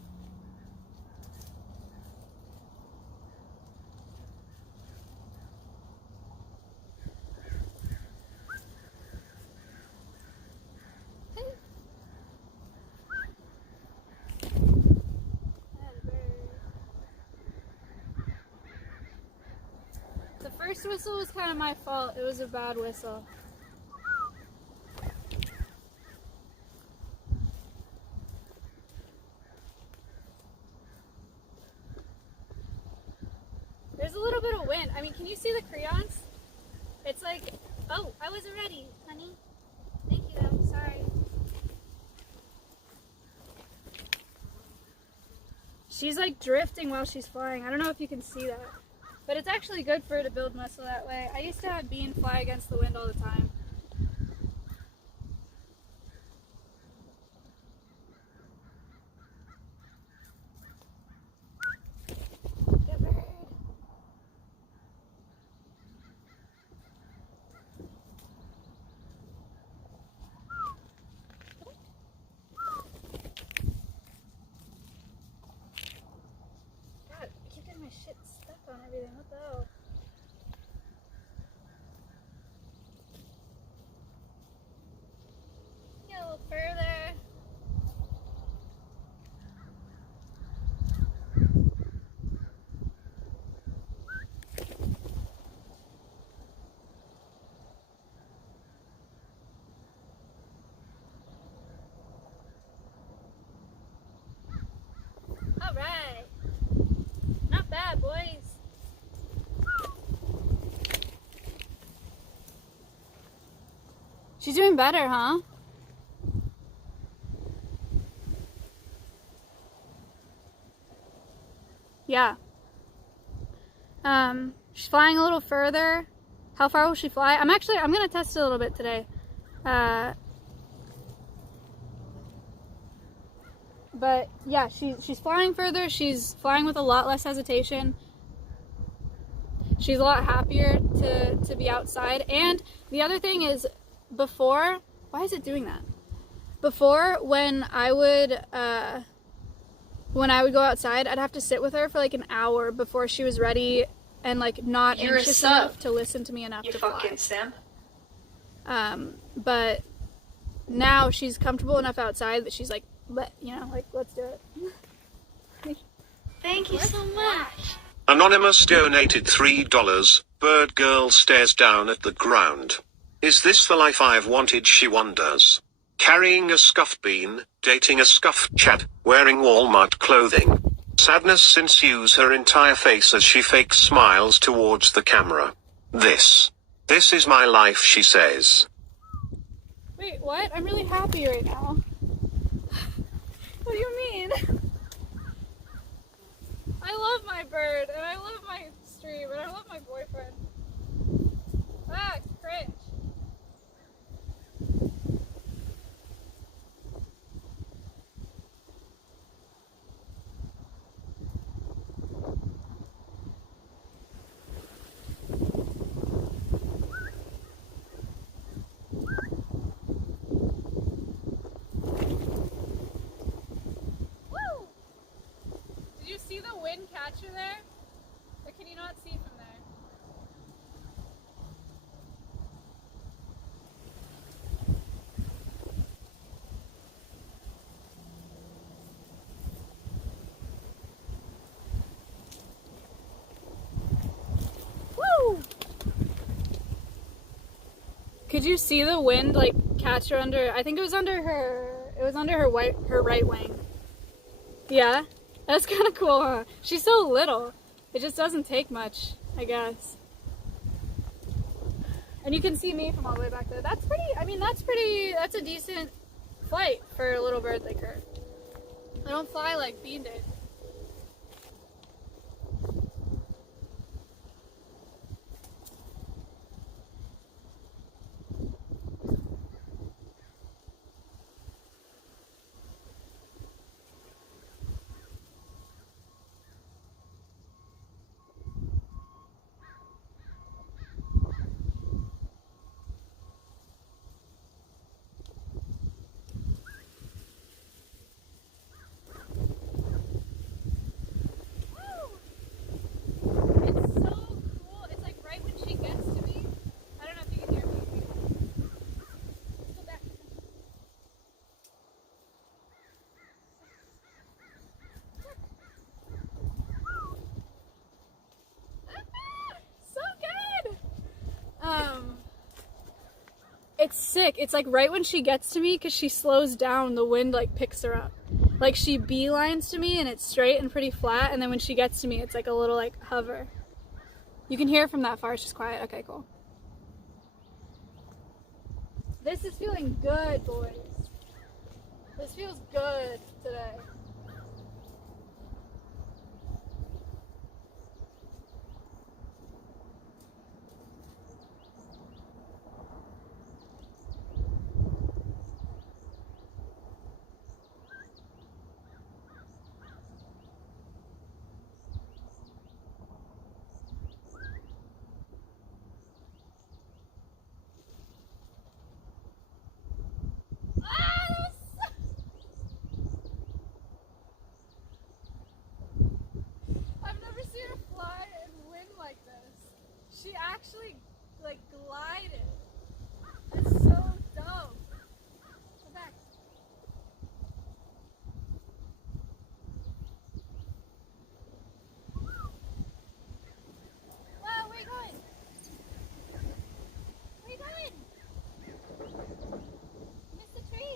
The first whistle was kind of my fault. It was a bad whistle. There's a little bit of wind. I mean, can you see the crayons? It's like, oh, I wasn't ready, honey. Thank you though, sorry. She's like drifting while she's flying. I don't know if you can see that. But it's actually good for her to build muscle that way. I used to have Bean fly against the wind all the time. Good bird. God, I keep getting my shit stuck on everything. What the hell? Get a little further. All right. Not bad, boys. She's doing better, huh? Yeah. She's flying a little further. How far will she fly? I'm gonna test it a little bit today. But yeah, she's flying further. She's flying with a lot less hesitation. She's a lot happier to be outside. And the other thing is, before, why is it doing that? Before, when I would go outside, I'd have to sit with her for like an hour before she was ready and like not You're a anxious sub. enough to listen to me enough You to fucking fly. simp. But now she's comfortable enough outside that she's like, let's do it. Thank you so much. Anonymous donated $3. Bird girl stares down at the ground. Is this the life I've wanted, she wonders. Carrying a scuffed bean, dating a scuffed chap, wearing Walmart clothing. Sadness ensues her entire face as she fakes smiles towards the camera. This is my life, she says. Wait, what? I'm really happy right now. What do you mean? I love my bird, and I love my stream, and I love my boyfriend. Ah, cringe. Woo! Did you see the wind catcher there? Or can you not see from there? Woo! Could you see the wind like catch her under? I think it was under her. It was under her right wing. Yeah, that's kind of cool, huh? She's so little. It just doesn't take much, I guess. And you can see me from all the way back there. That's pretty. I mean, that's a decent flight for a little bird like her. I don't fly like Bean did. It's so cool. It's like right when she gets to me. I don't know if you can hear me. Let's go back. So good. It's sick. It's like right when she gets to me, because she slows down, the wind like picks her up. Like she beelines to me and it's straight and pretty flat, and then when she gets to me, it's like a little like hover. You can hear from that far, it's just quiet. Okay, cool. This is feeling good, boys. This feels good today. I've never seen her fly and wind like this. She actually like glided. It's so dope. Go back. Wow, where are you going? Where are you going? Missed the tree.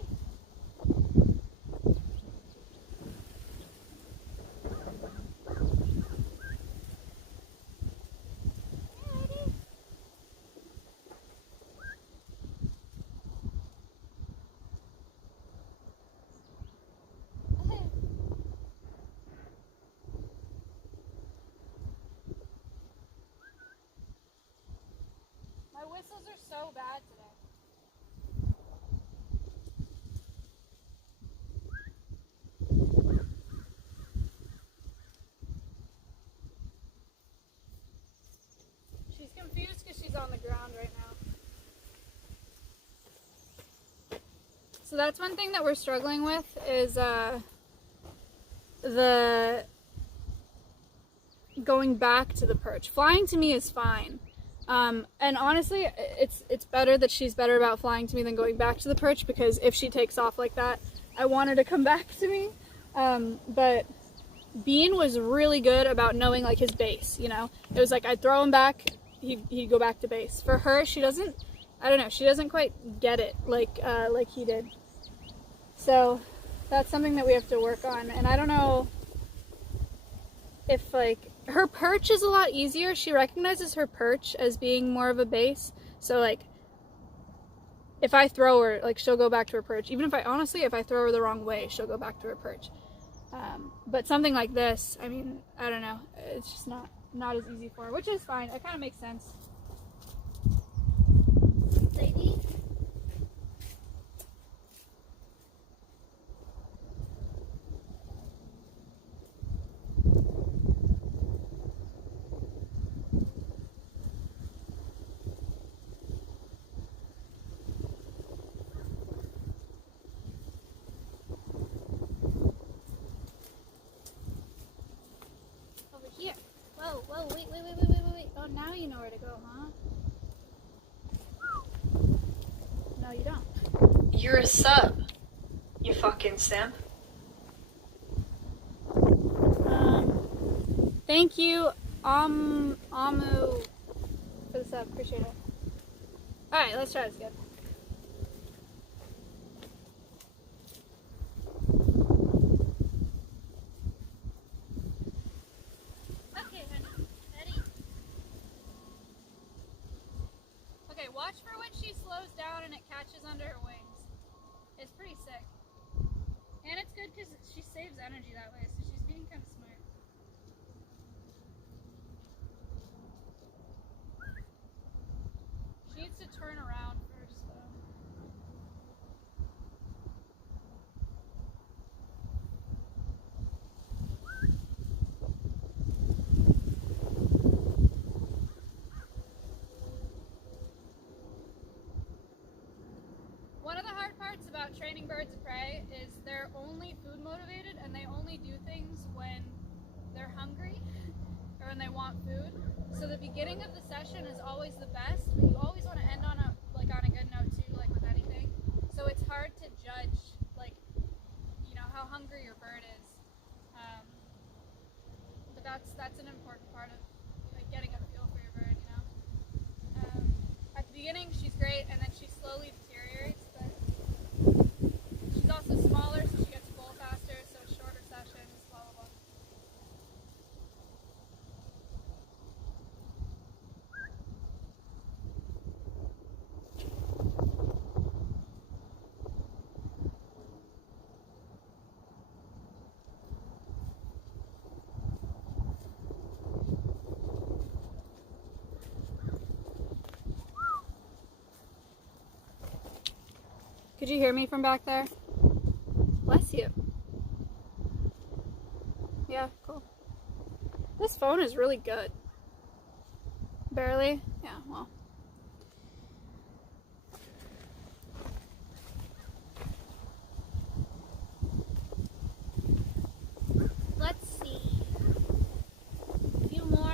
My whistles are so bad today. So that's one thing that we're struggling with is the going back to the perch. Flying to me is fine. And honestly, it's better that she's better about flying to me than going back to the perch, because if she takes off like that, I want her to come back to me. But Bean was really good about knowing like his base, you know? It was like I'd throw him back, he'd go back to base. For her, she doesn't, I don't know, she doesn't quite get it like he did. So that's something that we have to work on. And I don't know if like, her perch is a lot easier. She recognizes her perch as being more of a base. So like, if I throw her, like she'll go back to her perch. Even if I throw her the wrong way, she'll go back to her perch. But something like this, I mean, I don't know. It's just not as easy for her, which is fine. It kind of makes sense. Lady? Over here. Whoa, whoa, wait. Oh, now you know where to go, huh? No, you don't. You're a sub, you fucking simp. Thank you, Amu, for the sub. Appreciate it. Alright, let's try this again. Okay, honey. Ready? Okay, watch for when she slows down and it catches under her wings. It's pretty sick. And it's good because she saves energy that way, so she's being kind of smart. She needs to turn around first, though. One of the hard parts about training birds of prey is they're only food motivated and they only do things when they're hungry or when they want food. So the beginning of the session is always the best, but you always want to end on a good note too, like with anything. So it's hard to judge, like, you know, how hungry your bird is. But that's an important part of like getting a feel for your bird, you know. At the beginning, she's great, and then she slowly deteriorates. But she's also smaller, so she gets full faster. So shorter sessions, blah blah blah. Could you hear me from back there? Bless you. Yeah, cool. This phone is really good. Barely? Yeah, well. Let's see. A few more.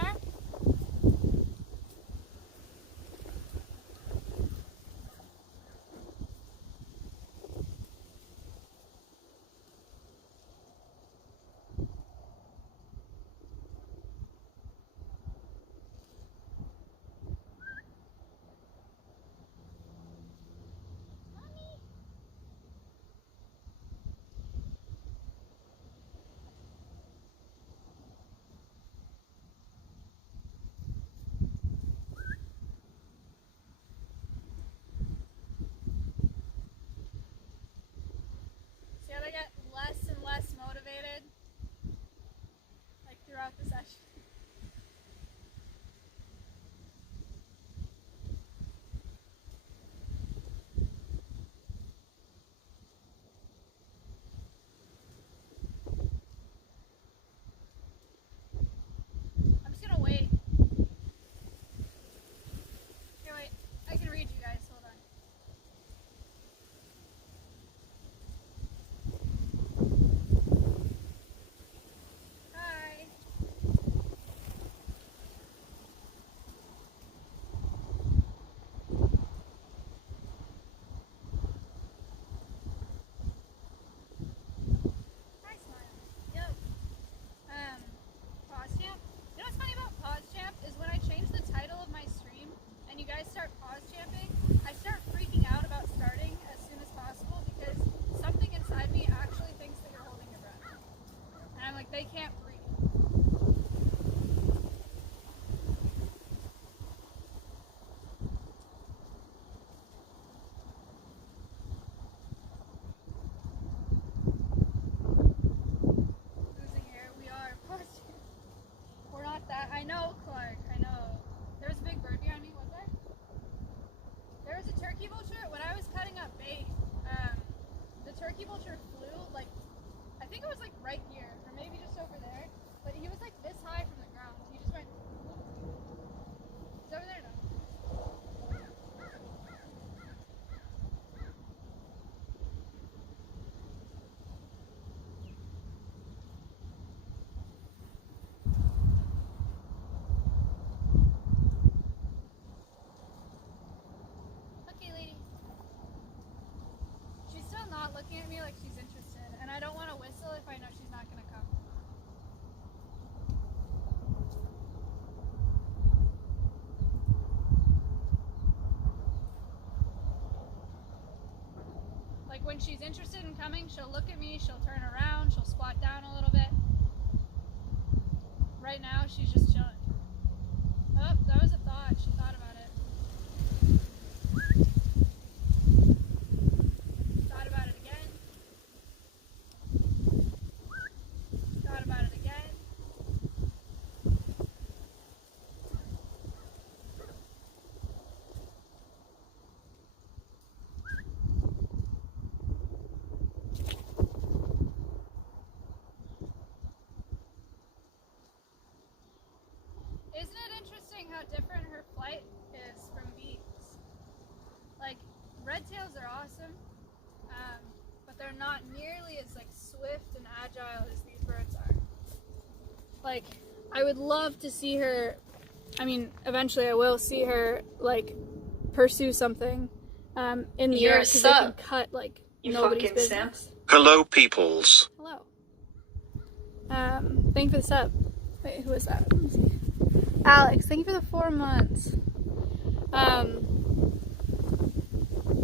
They can't breathe. Losing air. We are. We're not that. I know, Clark. I know. There's a big bird behind me, was there? There was a turkey vulture. When I was cutting up bait, the turkey vulture flew, like, I think it was like right here, or maybe just over there. But he was like this high from the ground. He just went. He's over there now. Okay, lady. She's still not looking at me like she's interested, and I don't want to whistle if I know she's not going to come. Like when she's interested in coming, she'll look at me, she'll turn around, she'll squat down a little bit. Right now, she's just chilling. Oh, that was a thought. She thought about it. Thought about it again. Thought about it again. Isn't it interesting how different her flight is from bees? Like, red tails are awesome, but they're not nearly as like swift and agile as these birds are. Like, I would love to see her, I mean, eventually I will see her, like, pursue something in the air, because they can cut, like, nobody's business. Hello, peoples. Hello. Thank you for the sub. Wait, who is that? Let me see. Alex, thank you for the 4 months.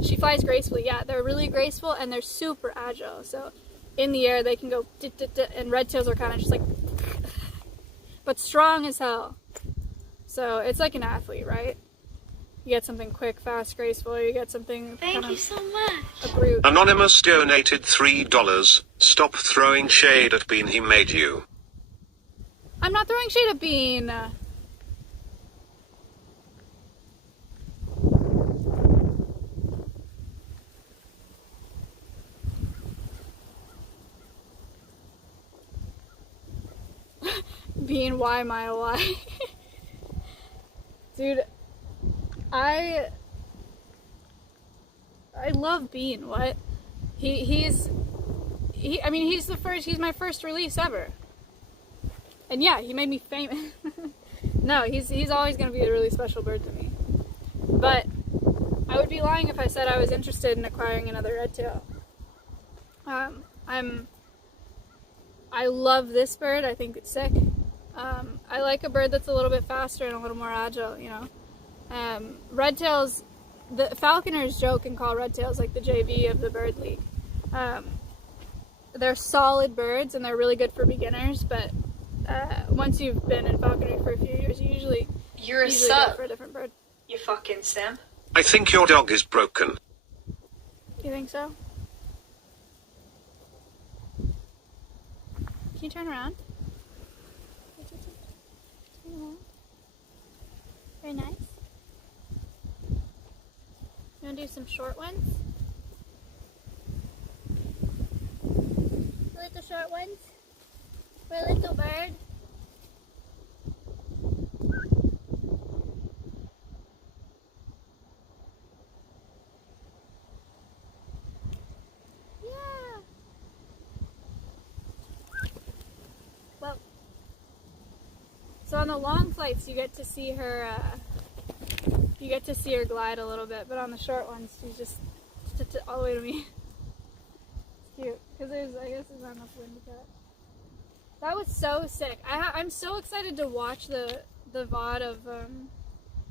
She flies gracefully. Yeah, they're really graceful and they're super agile. So in the air they can go and red tails are kind of just like, but strong as hell. So it's like an athlete, right? You get something quick, fast, graceful. You get something. Thank you so much. A brute. Anonymous donated $3. Stop throwing shade at Bean, he made you. I'm not throwing shade at Bean. Bean, why, Maya, why? Dude, I love Bean. What? He's my first release ever. And yeah, he made me famous. No, he's always gonna be a really special bird to me. But I would be lying if I said I was interested in acquiring another red tail. I love this bird. I think it's sick. I like a bird that's a little bit faster and a little more agile, you know. Red tails, the falconers joke and call red tails like the JV of the bird league. They're solid birds and they're really good for beginners, but once you've been in falconry for a few years, you usually go for a different bird. You fucking simp. I think your dog is broken. You think so? Can you turn around? Turn around. Very nice. You want to do some short ones? You like the short ones? For a little bird? Yeah. Well, so on the long flights, you get to see her. You get to see her glide a little bit, but on the short ones, she's just all the way to me. It's cute because I guess there's not enough wind to cut. That was so sick. I'm so excited to watch the VOD of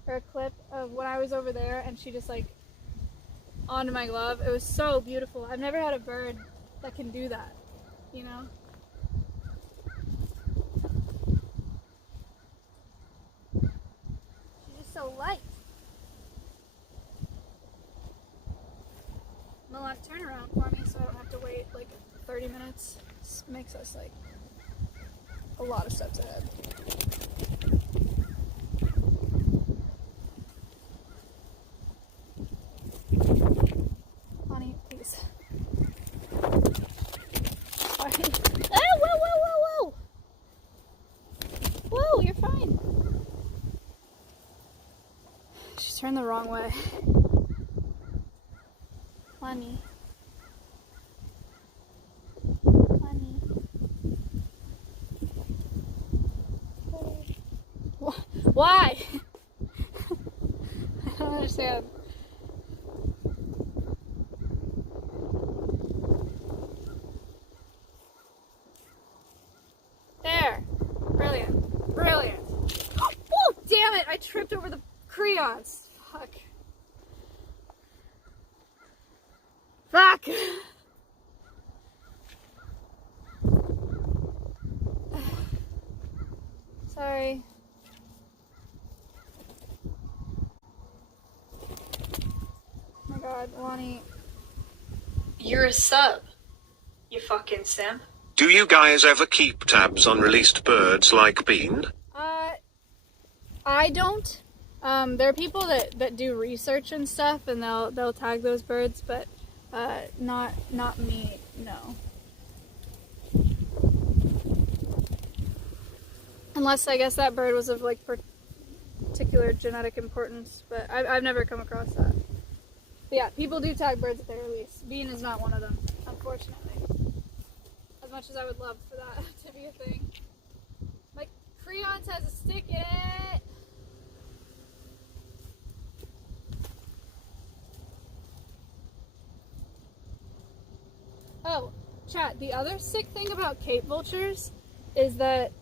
her clip of when I was over there and she just like onto my glove. It was so beautiful. I've never had a bird that can do that, you know? the light. Milan, turn around for me so I don't have to wait like 30 minutes. This makes us like a lot of steps ahead. Honey, please. Sorry. Oh, whoa, whoa, whoa, whoa! Whoa, you're fine. She's turned the wrong way. Honey. Honey. Why? I don't understand. There. Brilliant. Brilliant. Oh, damn it! I tripped over the crayons. Fuck. Fuck! Sorry. Oh my god, Lonnie. You're a sub, you fucking simp. Do you guys ever keep tabs on released birds like Bean? I don't. There are people that do research and stuff, and they'll tag those birds, but not me. No. Unless I guess that bird was of like particular genetic importance, but I've never come across that. But yeah, people do tag birds at their release. Bean is not one of them, unfortunately. As much as I would love for that to be a thing. My crayons has a stick in it. Oh, chat, the other sick thing about Cape vultures is that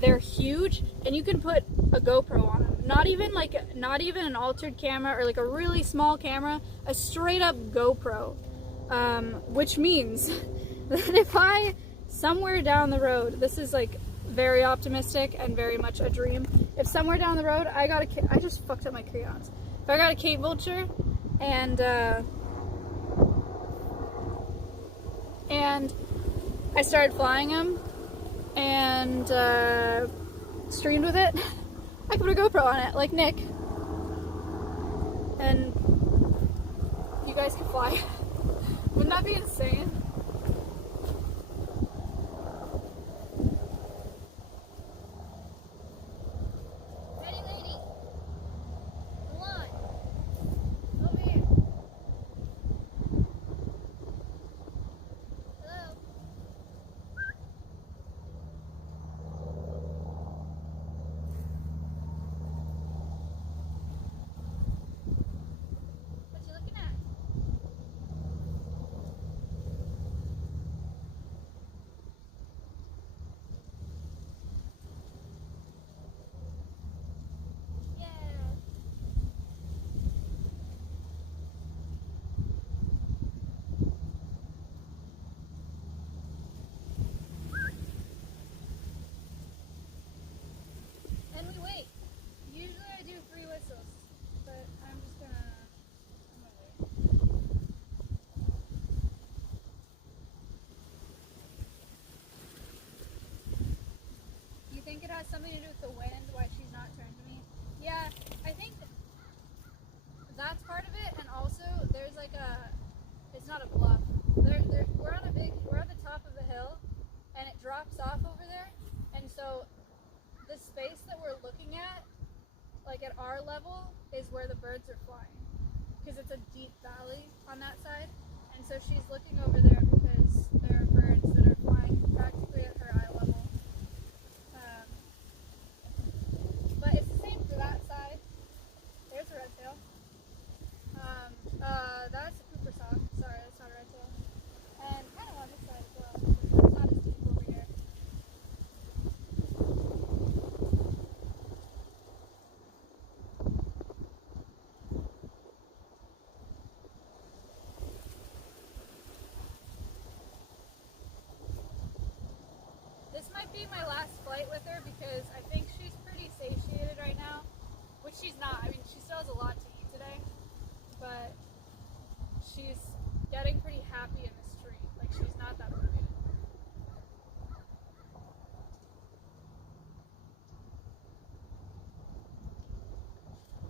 they're huge and you can put a GoPro on them. Not even an altered camera or like a really small camera, a straight up GoPro. Which means that if I, somewhere down the road, this is like very optimistic and very much a dream, if somewhere down the road I just fucked up my crayons. If I got a Cape vulture and I started flying them and streamed with it, I could put a GoPro on it, like Nick, and you guys could fly. Wouldn't that be insane? Ready, lady. Come on. Over here. Hello. What you looking at? Yeah. And we wait. Usually I do 3 whistles, but I'm gonna wait. You think it has something to do with the wind, why she's not turned to me? Yeah, I think that's part of it, and also there's like it's not a bluff. We're on the top of the hill, and it drops off over there, and so the space that we're looking at, like at our level, is where the birds are flying, because it's a deep valley on that side, and so she's looking over there because there are birds that are flying practically at her eye level. But it's the same for that side. There's a red tail. That's a Cooper sock. Sorry, that's not a red tail. And kind of on this side as well. It's not as deep over here. This might be my last flight with her because I think she's pretty satiated right now. which she's not. I mean, she still has a lot to eat today, but she's getting pretty happy in this tree. Like, she's not that motivated.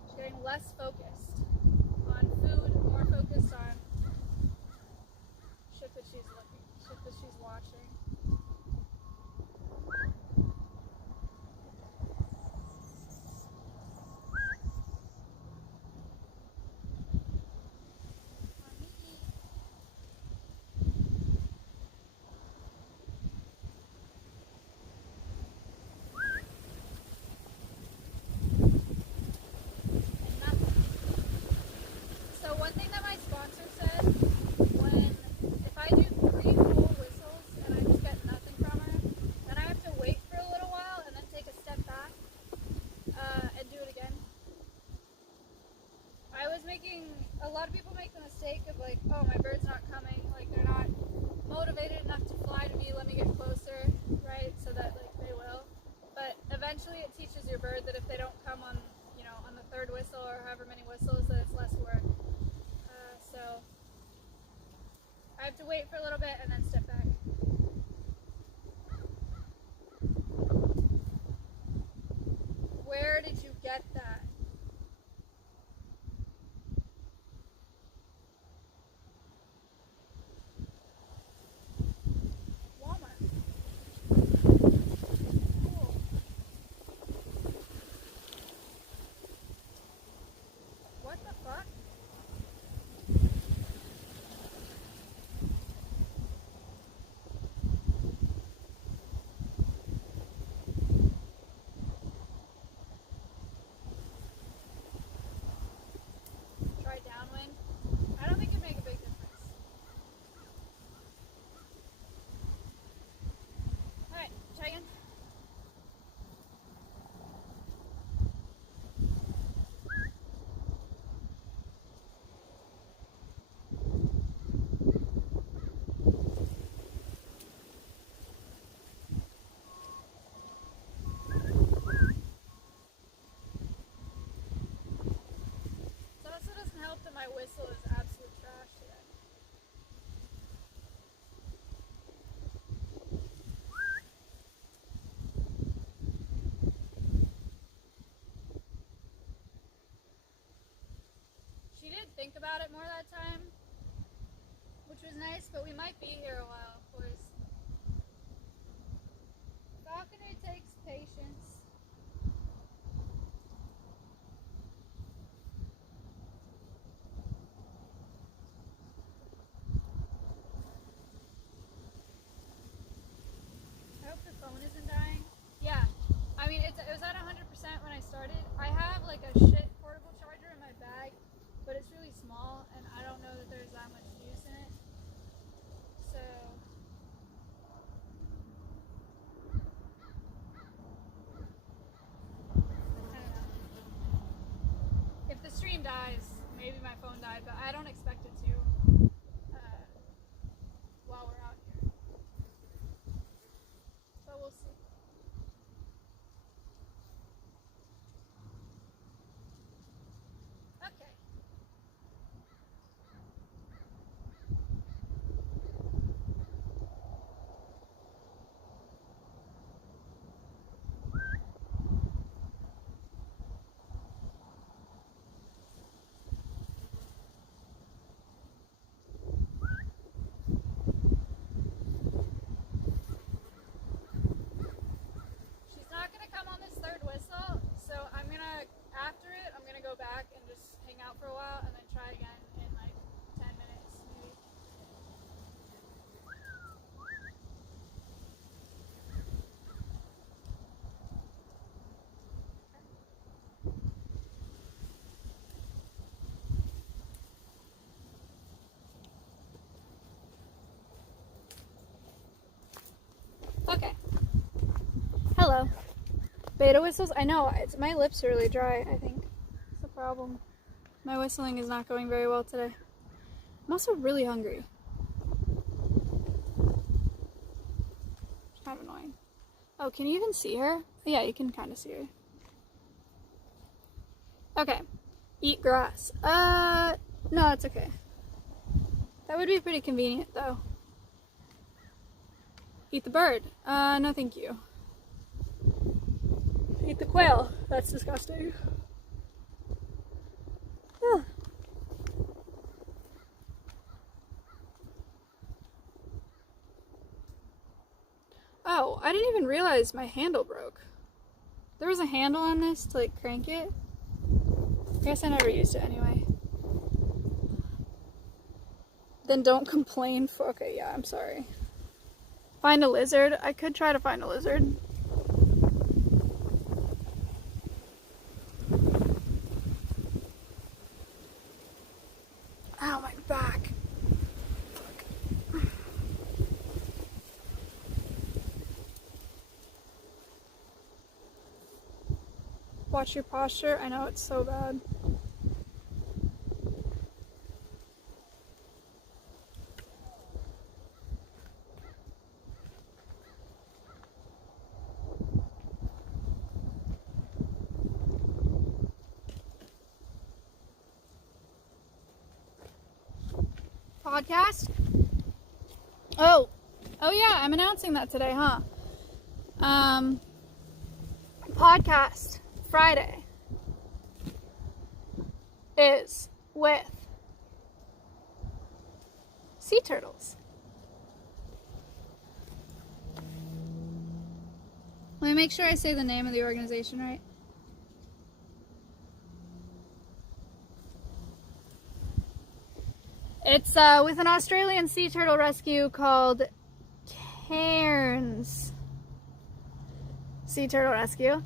She's getting less focused on food, more focused on shit that she's looking, shit that she's watching. So one thing that my sponsor said, if I do 3 full whistles and I just get nothing from her, then I have to wait for a little while and then take a step back and do it again. A lot of people make the mistake of like, oh, my bird's not coming, like they're not motivated enough to fly to me, let me get closer, right, so that like they will. But eventually it teaches your bird that if they don't come on, you know, on the 3rd whistle or however many whistles, that it's less work. So I have to wait for a little bit and then step back. Where did you get that? Walmart. Cool. What the fuck? Try downwind. I don't think it'd make a big difference. Alright, try again. It also doesn't help that my whistle is absolute trash today. She did think about it more that time, which was nice, but we might be here a while, of course. Falconry takes patience. I hope the phone isn't dying. Yeah, I mean, it was at 100% when I started. I have like a shit portable charger in my bag, but it's really small, and I don't know that there's that much juice in it. So, I don't know. If the stream dies, maybe my phone died, but I don't expect it to while we're out here. But we'll see. Okay. She's not gonna come on this 3rd whistle, so I'm gonna, after it, I'm gonna go back and just hang out for a while and then try again in like 10 minutes, maybe. Okay. Hello. Beta whistles? I know, my lips are really dry, I think. That's the problem. My whistling is not going very well today. I'm also really hungry. It's kind of annoying. Oh, can you even see her? Yeah, you can kind of see her. Okay. Eat grass. No, it's okay. That would be pretty convenient, though. Eat the bird. No thank you. Eat the quail. That's disgusting. Yeah. Oh, I didn't even realize my handle broke. There was a handle on this to like crank it. I guess I never used it anyway. Then don't complain for, okay, yeah, I'm sorry. Find a lizard. I could try to find a lizard. Ow, my back. Fuck. Watch your posture. I know it's so bad. Podcast? Oh yeah, I'm announcing that today, huh? Podcast Friday is with sea turtles. Let me make sure I say the name of the organization right. It's with an Australian sea turtle rescue called Cairns Sea Turtle Rescue.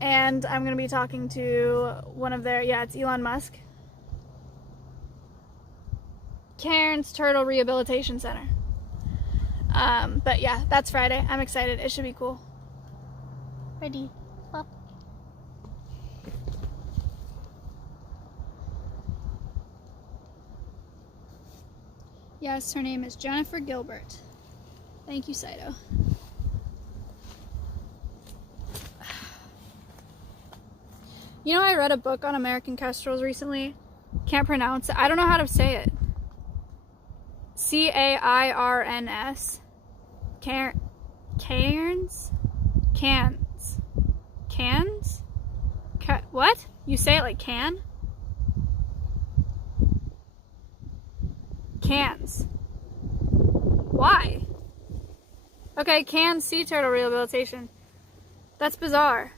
And I'm going to be talking to one of their, yeah, it's Elon Musk. Cairns Turtle Rehabilitation Center. But yeah, that's Friday. I'm excited. It should be cool. Ready? Up. Yes, her name is Jennifer Gilbert. Thank you, Saito. You know, I read a book on American kestrels recently. Can't pronounce it. I don't know how to say it. C-A-I-R-N-S. Cairns? Cans. Cans? What? You say it like can? Cans. Why? Okay, Cairns Sea Turtle Rehabilitation. That's bizarre.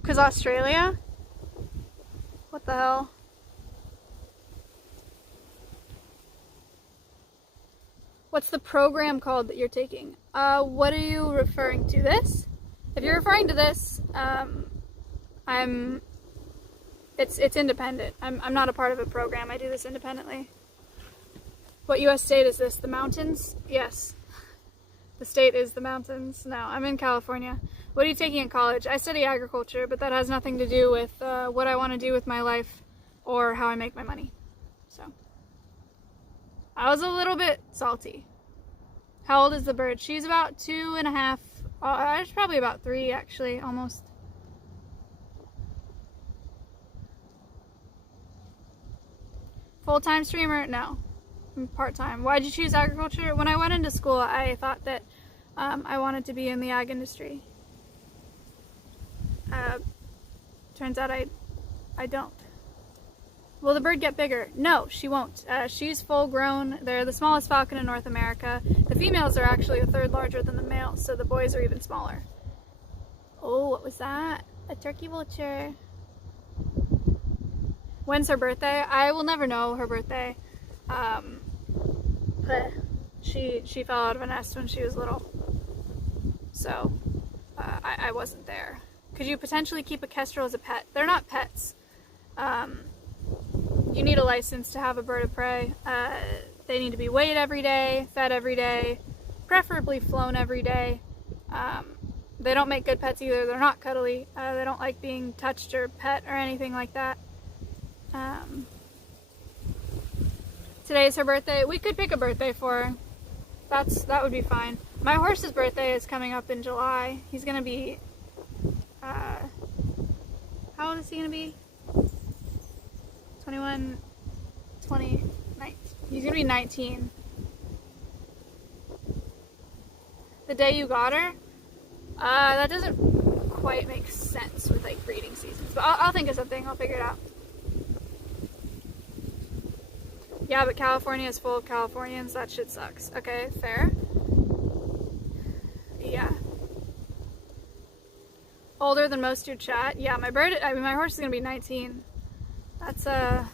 Because Australia? What the hell? What's the program called that you're taking? What are you referring to? This? If you're referring to this, it's independent. I'm not a part of a program. I do this independently. What U.S. state is this? The mountains? Yes. The state is the mountains. No, I'm in California. What are you taking in college? I study agriculture, but that has nothing to do with what I want to do with my life or how I make my money. So, I was a little bit salty. How old is the bird? She's about 2.5. She's probably about 3, actually, almost. Full-time streamer? No. I'm part-time. Why'd you choose agriculture? When I went into school, I thought that I wanted to be in the ag industry. Turns out I don't. Will the bird get bigger? No, she won't. She's full grown. They're the smallest falcon in North America. The females are actually a third larger than the males, so the boys are even smaller. Oh, what was that? A turkey vulture. When's her birthday? I will never know her birthday. But she fell out of a nest when she was little. So, I wasn't there. Could you potentially keep a kestrel as a pet? They're not pets. You need a license to have a bird of prey. They need to be weighed every day, fed every day, preferably flown every day. They don't make good pets either. They're not cuddly. They don't like being touched or pet or anything like that. Today's her birthday. We could pick a birthday for her. That would be fine. My horse's birthday is coming up in July. He's gonna be, how old is he gonna be? 21, 20, 19. He's gonna be 19. The day you got her? That doesn't quite make sense with like breeding seasons, but I'll think of something. I'll figure it out. Yeah, but California is full of Californians. That shit sucks. Okay, fair. Yeah. Older than most of your chat. Yeah, my horse is gonna be 19. That's up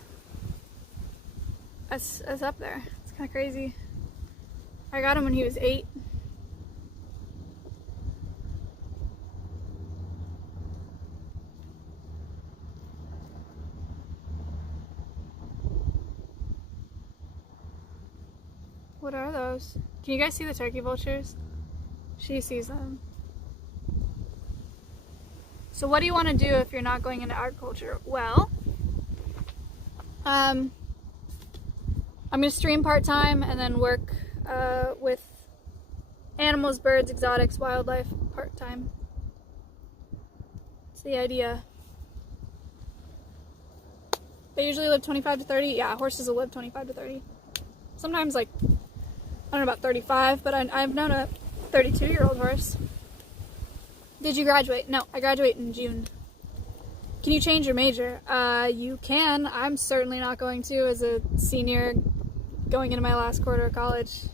there. It's kind of crazy. I got him when he was 8. What are those? Can you guys see the turkey vultures? She sees them. So what do you want to do if you're not going into agriculture? Well, I'm going to stream part-time and then work with animals, birds, exotics, wildlife part-time. That's the idea. They usually live 25 to 30. Yeah, horses will live 25 to 30. Sometimes like, I don't know about 35, but I've known a 32-year-old horse. Did you graduate? No, I graduate in June. Can you change your major? You can. I'm certainly not going to as a senior going into my last quarter of college.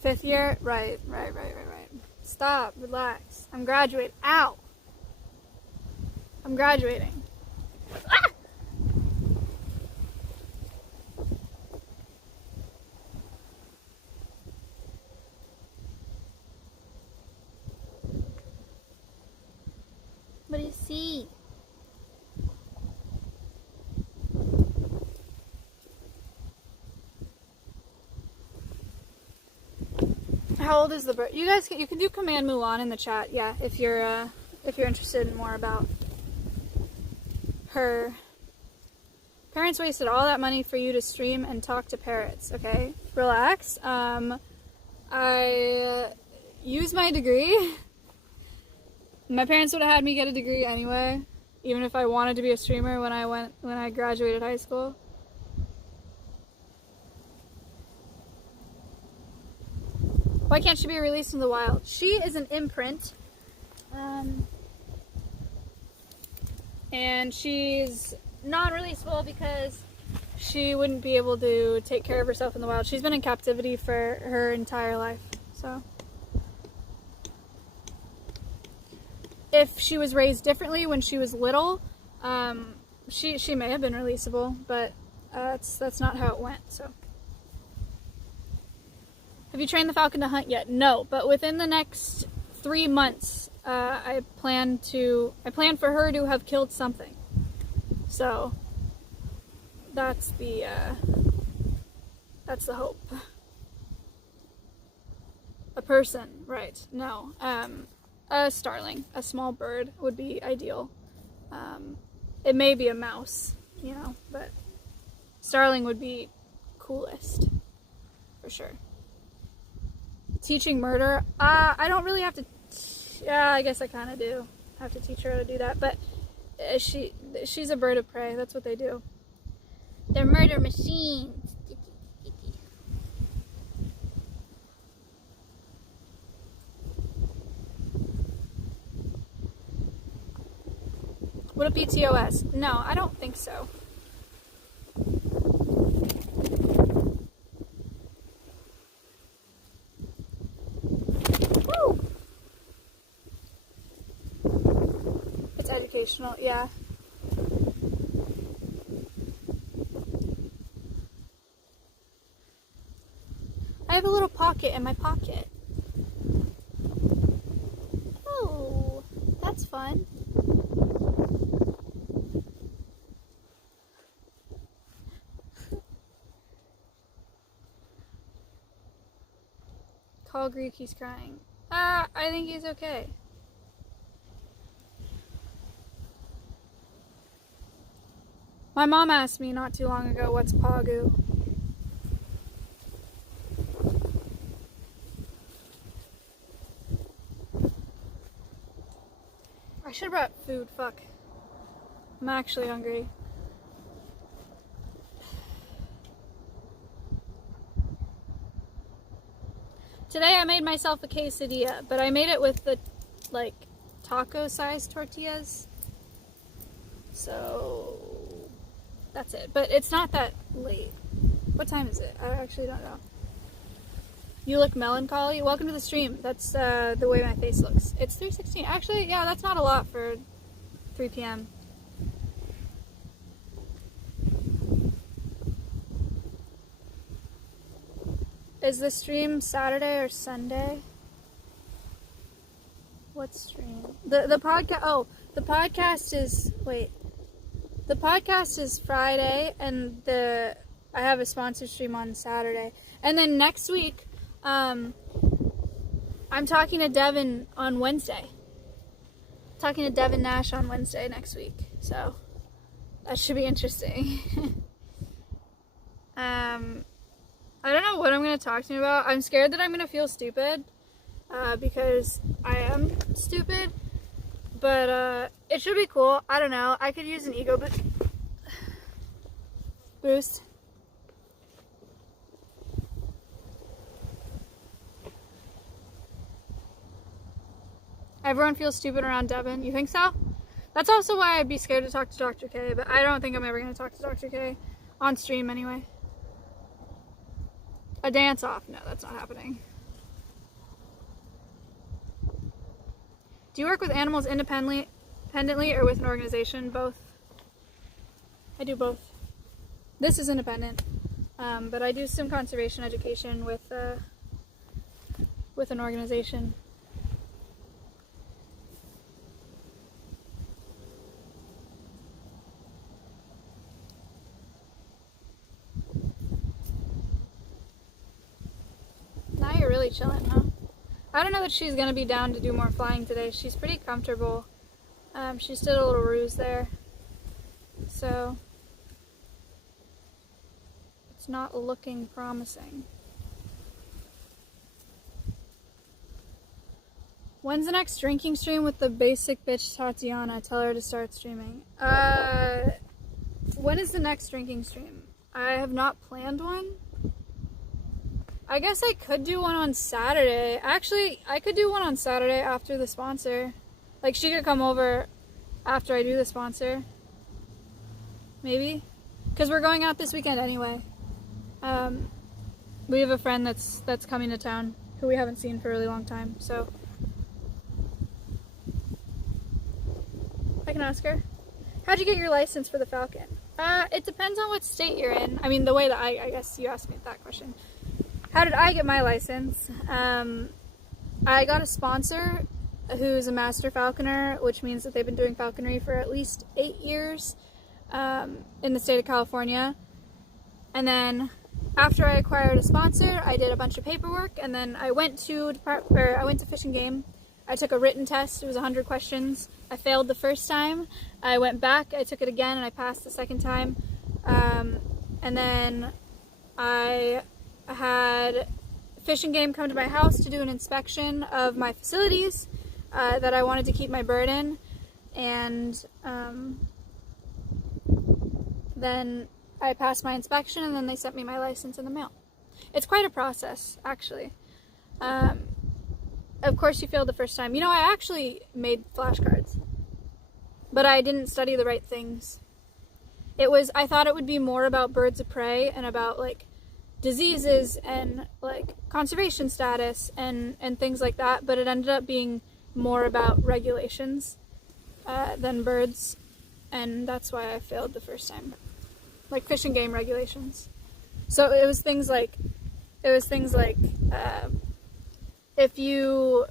Fifth year? Right. Stop, relax. I'm graduating. Ow! I'm graduating. Ah! What do you see? How old is the bird? You guys, you can do command Mulan in the chat, yeah, if you're interested in more about her. Parents wasted all that money for you to stream and talk to parrots. Okay, relax. I used my degree. My parents would have had me get a degree anyway, even if I wanted to be a streamer when I graduated high school. Why can't she be released in the wild? She is an imprint, and she's non-releasable because she wouldn't be able to take care of herself in the wild. She's been in captivity for her entire life, so. If she was raised differently when she was little, she may have been releasable, but that's not how it went, so. Have you trained the falcon to hunt yet? No, but within the next 3 months, I plan for her to have killed something. So that's the hope. A person, right? No, a starling, a small bird would be ideal. It may be a mouse, you know, but starling would be coolest for sure. Teaching murder? I don't really have to. Yeah, I guess I kind of do have to teach her how to do that. But she's a bird of prey. That's what they do. They're murder machines. Would it be TOS? No, I don't think so. Educational, yeah. I have a little pocket in my pocket. Oh, that's fun. Call Greek, he's crying. I think he's okay. My mom asked me not too long ago, what's Pagu? I should have brought food, fuck. I'm actually hungry. Today I made myself a quesadilla, but I made it with the, like, taco-sized tortillas. So, that's it. But it's not that late. What time is it? I actually don't know. You look melancholy. Welcome to the stream. That's the way my face looks. It's 3:16. Actually, yeah, that's not a lot for 3 p.m. Is the stream Saturday or Sunday? What stream? The podcast. Oh, the podcast is, wait. The podcast is Friday, and I have a sponsor stream on Saturday. And then next week, I'm talking to Devin on Wednesday. Talking to Devin Nash on Wednesday next week. So that should be interesting. I don't know what I'm going to talk to you about. I'm scared that I'm going to feel stupid, because I am stupid, but it should be cool. I don't know. I could use an ego boost. Everyone feels stupid around Devin. You think so? That's also why I'd be scared to talk to Dr. K, but I don't think I'm ever going to talk to Dr. K on stream anyway. A dance off? No, that's not happening. Do you work with animals independently or with an organization? Both. I do both. This is independent, but I do some conservation education with an organization. Now you're really chilling, huh? I don't know that she's gonna be down to do more flying today. She's pretty comfortable. She just did a little ruse there. So it's not looking promising. When's the next drinking stream with the basic bitch Tatiana? Tell her to start streaming. When is the next drinking stream? I have not planned one. I guess I could do one on Saturday. Actually, I could do one on Saturday after the sponsor. Like, she could come over after I do the sponsor. Maybe. Because we're going out this weekend anyway. We have a friend that's coming to town who we haven't seen for a really long time, so I can ask her. How'd you get your license for the Falcon? It depends on what state you're in. I mean, the way that I guess you asked me that question. How did I get my license? I got a sponsor who's a master falconer, which means that they've been doing falconry for at least 8 years in the state of California. And then after I acquired a sponsor, I did a bunch of paperwork, and then I went to Fish and Game. I took a written test. It was 100 questions. I failed the first time. I went back, I took it again, and I passed the second time. And then I had Fish and Game come to my house to do an inspection of my facilities that I wanted to keep my bird in, and then I passed my inspection, and then they sent me my license in the mail. It's quite a process, actually. Of course you failed the first time. You know, I actually made flashcards, but I didn't study the right things. I thought it would be more about birds of prey and about, like, diseases and, like, conservation status and things like that, but it ended up being more about regulations than birds, and that's why I failed the first time. Like Fish and Game regulations. So it was things like if you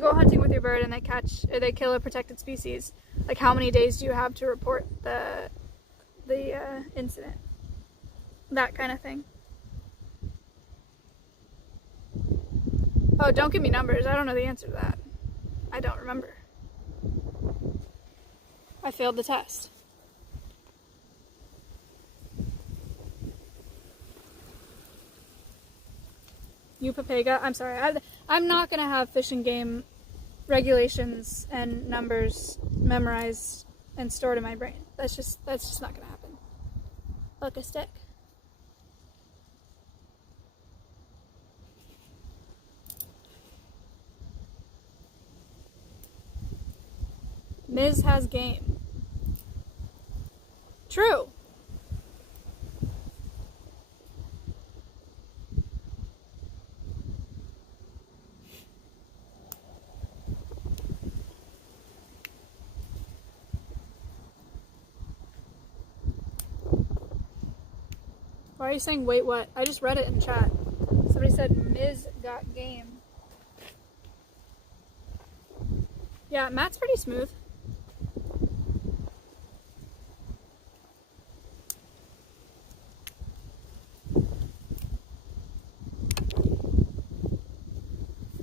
go hunting with your bird and they kill a protected species, like, how many days do you have to report the incident? That kind of thing. Oh, don't give me numbers. I don't know the answer to that. I don't remember. I failed the test. You Papega? I'm sorry. I'm not going to have Fish and Game regulations and numbers memorized and stored in my brain. That's just not going to happen. Look, a stick. Ms. has game. True. Why are you saying wait what? I just read it in chat. Somebody said Ms. got game. Yeah, Matt's pretty smooth.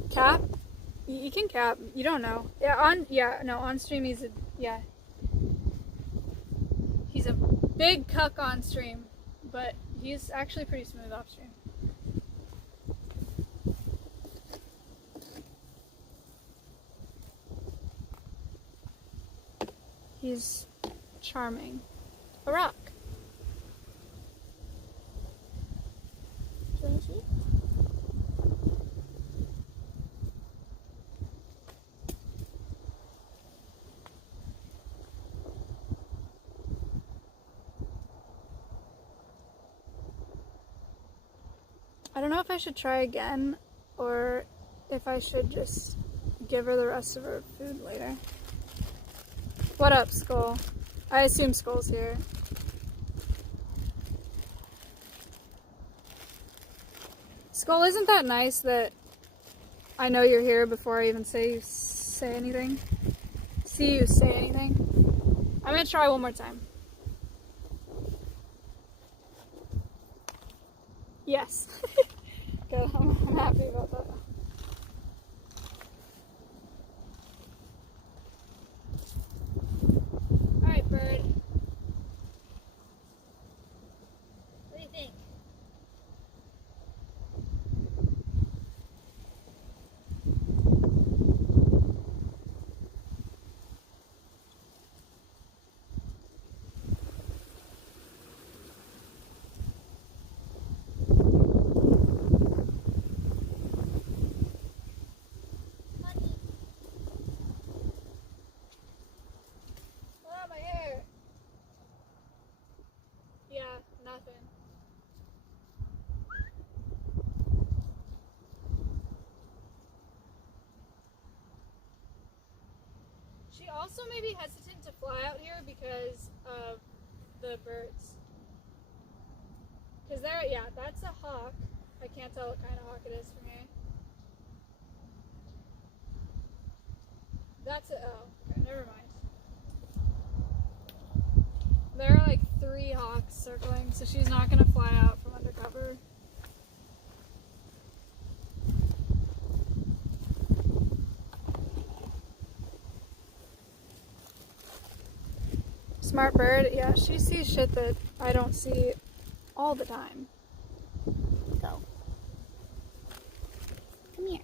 Cap? You can cap. You don't know. On stream he's he's a big cuck on stream, but he's actually pretty smooth off stream. He's charming. A rock. Do you want to see? I don't know if I should try again or if I should just give her the rest of her food later. What up, Skull? I assume Skull's here. Skull, isn't that nice that I know you're here before I even say anything? See you say anything? I'm gonna try one more time. Yes. Good, I'm happy about that. Alright, bird. What do you think? Nothing. She also may be hesitant to fly out here because of the birds. Because that's a hawk. I can't tell what kind of hawk it is from here. Okay, never mind. There are like 3 hawks circling, so she's not gonna fly out from undercover. Smart bird, yeah, she sees shit that I don't see all the time. Go. Come here.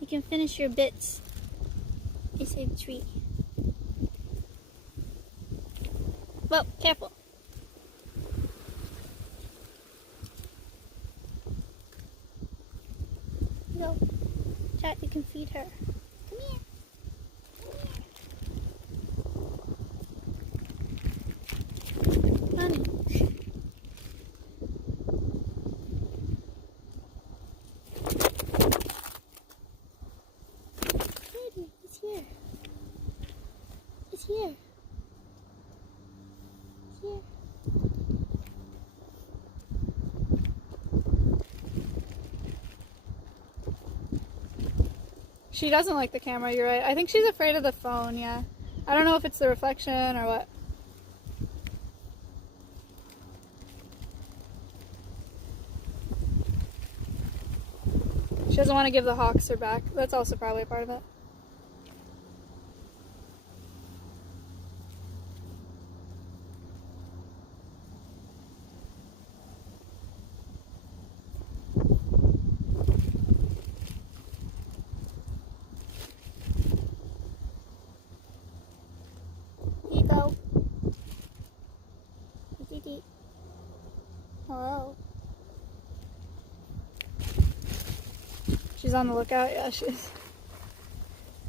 You can finish your bits. They say the tree. Whoa, careful. Go. Chat, you can feed her. Come here. Come here. Honey. Baby, it's here. It's here. Here. She doesn't like the camera, you're right. I think she's afraid of the phone, yeah. I don't know if it's the reflection or what. doesn't want to give the hawks her back. That's also probably a part of it. Here you go. Hello. She's on the lookout. Yeah, she is.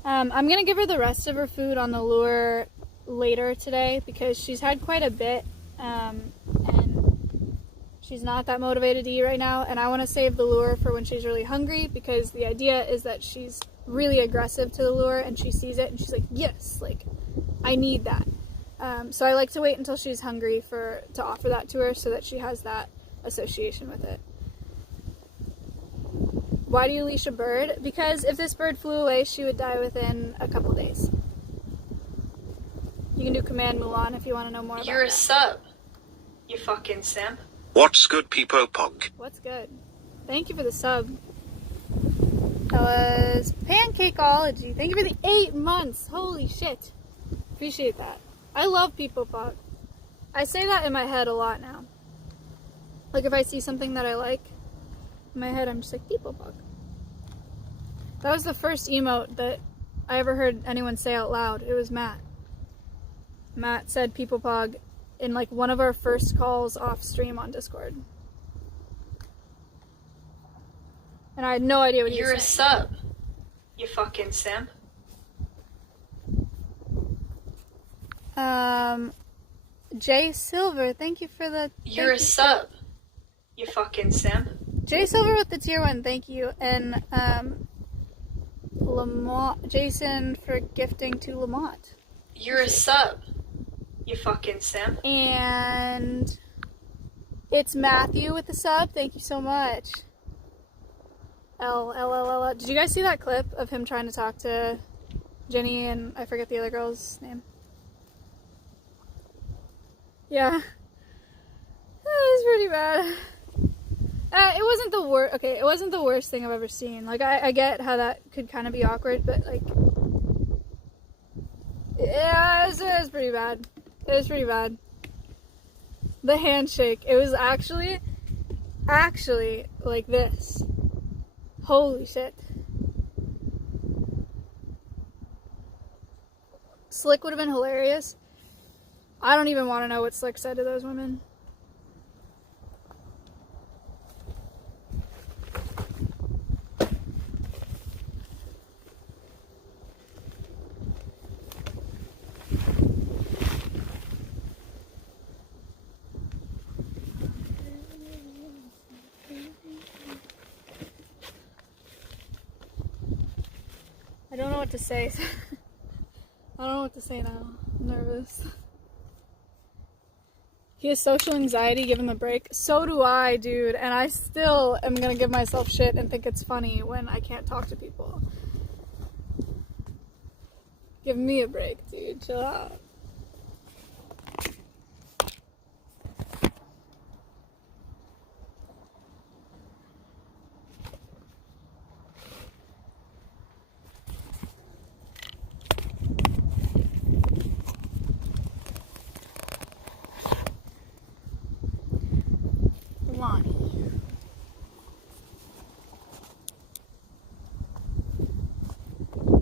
I'm gonna give her the rest of her food on the lure later today because she's had quite a bit, and she's not that motivated to eat right now. And I want to save the lure for when she's really hungry because the idea is that she's really aggressive to the lure and she sees it and she's like, yes, like I need that. So I like to wait until she's hungry to offer that to her so that she has that association with it. Why do you leash a bird? Because if this bird flew away, she would die within a couple days. You can do Command Mulan if you want to know more about You're a that. sub, you fucking simp. What's good, Peepo Pog? What's good? Thank you for the sub. That was Pancakeology. Thank you for the 8 months. Holy shit. Appreciate that. I love Peepo Pog. I say that in my head a lot now. Like if I see something that I like, in my head I'm just like, Peepo Pog. That was the first emote that I ever heard anyone say out loud. It was Matt. Matt said Peepo Pog in like one of our first calls off stream on Discord. And I had no idea what he You're a was saying. sub, you fucking simp. Jay Silver, thank you for the... You're a sub, you fucking simp. Jay Silver with the tier 1, thank you. And Lamont, Jason for gifting to Lamont. You're a sub, you fucking simp. And it's Matthew with the sub, thank you so much. L. Did you guys see that clip of him trying to talk to Jenny and I forget the other girl's name? Yeah. It was pretty bad. It wasn't the worst. Okay, it wasn't the worst thing I've ever seen. Like, I get how that could kind of be awkward, but like, yeah, it was pretty bad. It was pretty bad. The handshake. It was actually like this. Holy shit. Slick would have been hilarious. I don't even want to know what Slick said to those women. I don't know what to say. I don't know what to say now. I'm nervous. He has social anxiety, give him a break. So do I, dude. And I still am gonna give myself shit and think it's funny when I can't talk to people. Give me a break, dude. Chill out.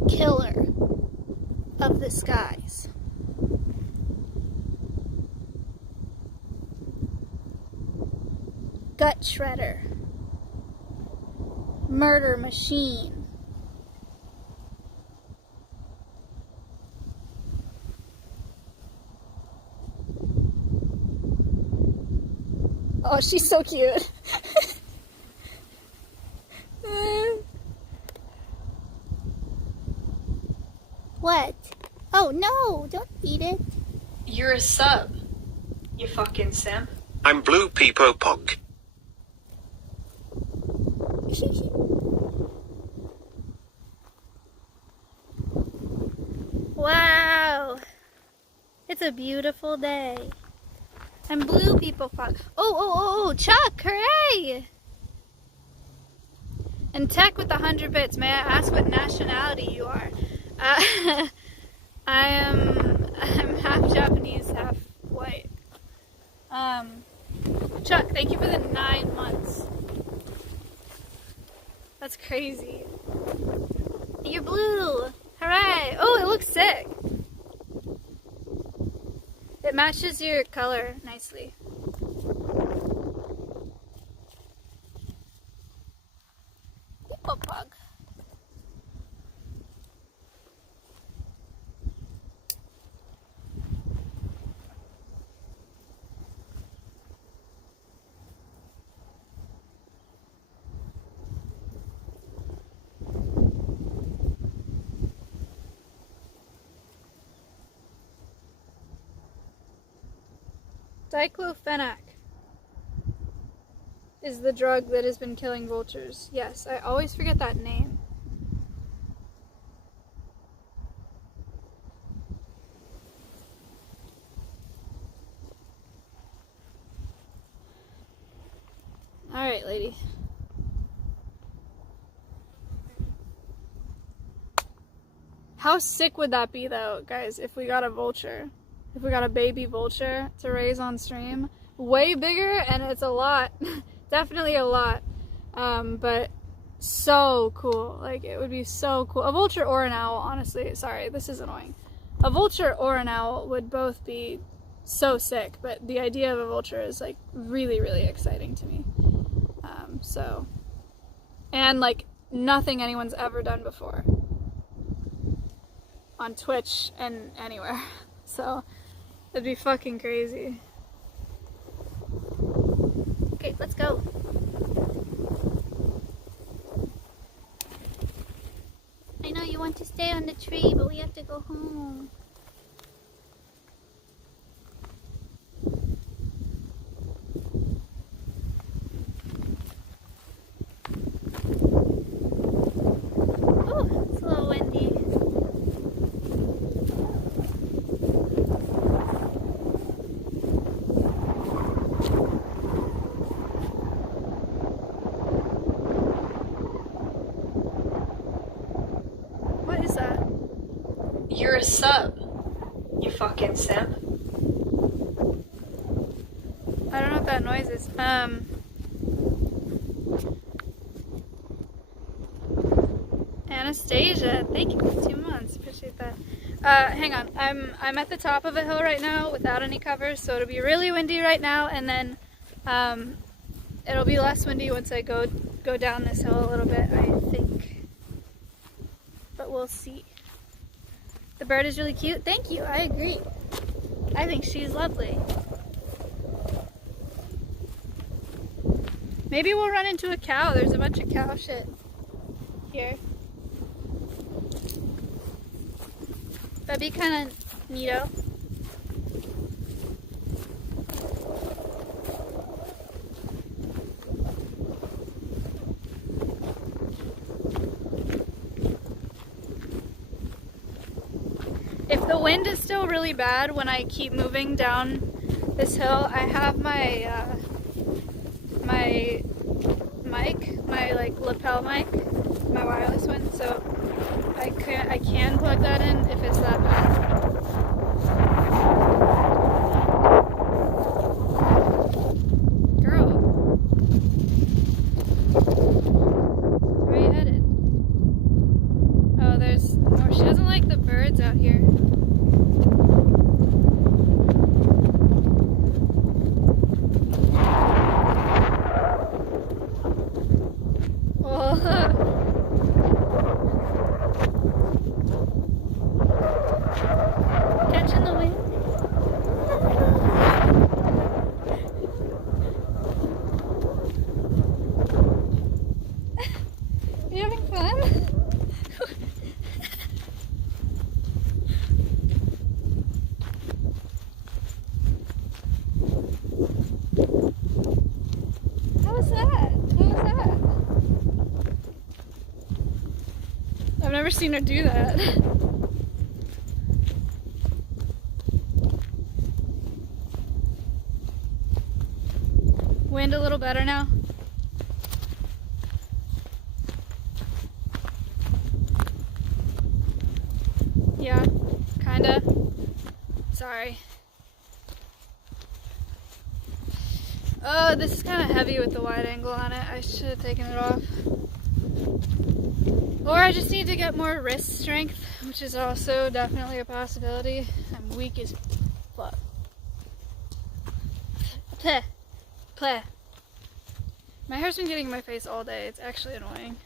Killer of the skies. Gut shredder. Murder machine. Oh, she's so cute. What? Oh no, don't eat it. You're a sub, you fucking simp. I'm Blue Peepo Pog. Wow. It's a beautiful day. I'm Blue People Pog. Oh, Chuck, hooray! And Tech with 100 bits, may I ask what nationality you are? I'm half Japanese, half white. Chuck, thank you for the 9 months. That's crazy. You're blue! Hooray! Oh, it looks sick! It matches your color nicely. People pug. Diclofenac is the drug that has been killing vultures. Yes, I always forget that name. Alright, lady. How sick would that be, though, guys, if we got a vulture? If we got a baby vulture to raise on stream? Way bigger, and it's a lot. Definitely a lot. But so cool. Like, it would be so cool. A vulture or an owl, honestly. Sorry, this is annoying. A vulture or an owl would both be so sick, but the idea of a vulture is, like, really, really exciting to me. And, like, nothing anyone's ever done before. On Twitch and anywhere. So, it'd be fucking crazy. Okay, let's go. I know you want to stay on the tree, but we have to go home. Oh, it's a little windy. What is that? You're a sub, you fucking simp. I don't know what that noise is. Anastasia, thank you for 2 months. Appreciate that. Hang on. I'm at the top of a hill right now without any covers, so it'll be really windy right now, and then it'll be less windy once I go down this hill a little bit, I think. But we'll see. The bird is really cute. Thank you. I agree. I think she's lovely. Maybe we'll run into a cow. There's a bunch of cow shit here. That'd be kind of neato. If the wind is still really bad when I keep moving down this hill, I have my my mic, my like lapel mic, my wireless one, so I can plug that in if it's that bad. Girl, where are you headed? Oh, there's more. She doesn't like the birds out here. Catching the wind. Are you having fun? How was that? I've never seen her do that. Wind a little better now. Sorry. Oh, this is kind of heavy with the wide angle on it. I should have taken it off. Or I just need to get more wrist strength, which is also definitely a possibility. I'm weak as fuck. Pleh. Pleh. My hair's been getting in my face all day. It's actually annoying.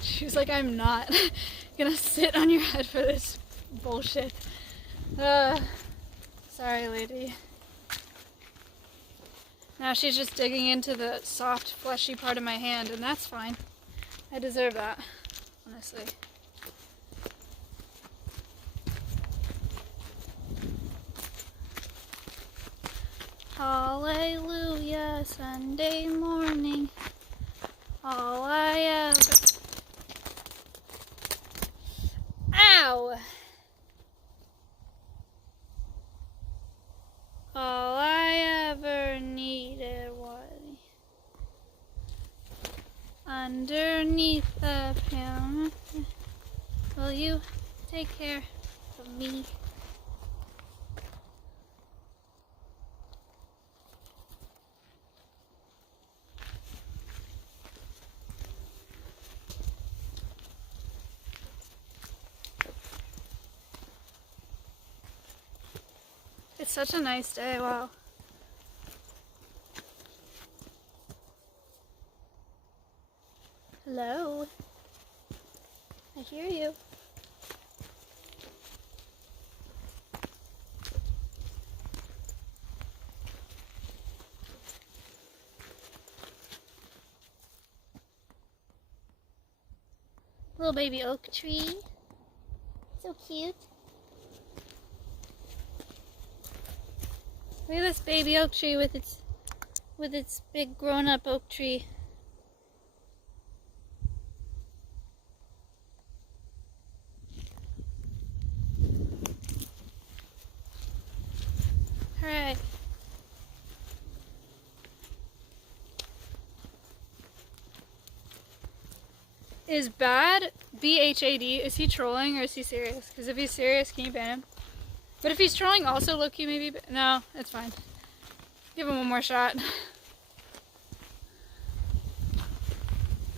She was like, I'm not gonna sit on your head for this bullshit. Sorry, lady. Now she's just digging into the soft, fleshy part of my hand, and that's fine. I deserve that, honestly. Hallelujah, Sunday morning. All I ever... Ow! All I ever needed was underneath the counter. Will you take care of me? It's such a nice day, wow. Hello. I hear you. Little baby oak tree. So cute. Look at this baby oak tree with its big grown-up oak tree. All right. Is bad BHAD? Is he trolling or is he serious? Because if he's serious, can you ban him? But if he's trolling, also low-key maybe. No, it's fine. Give him one more shot.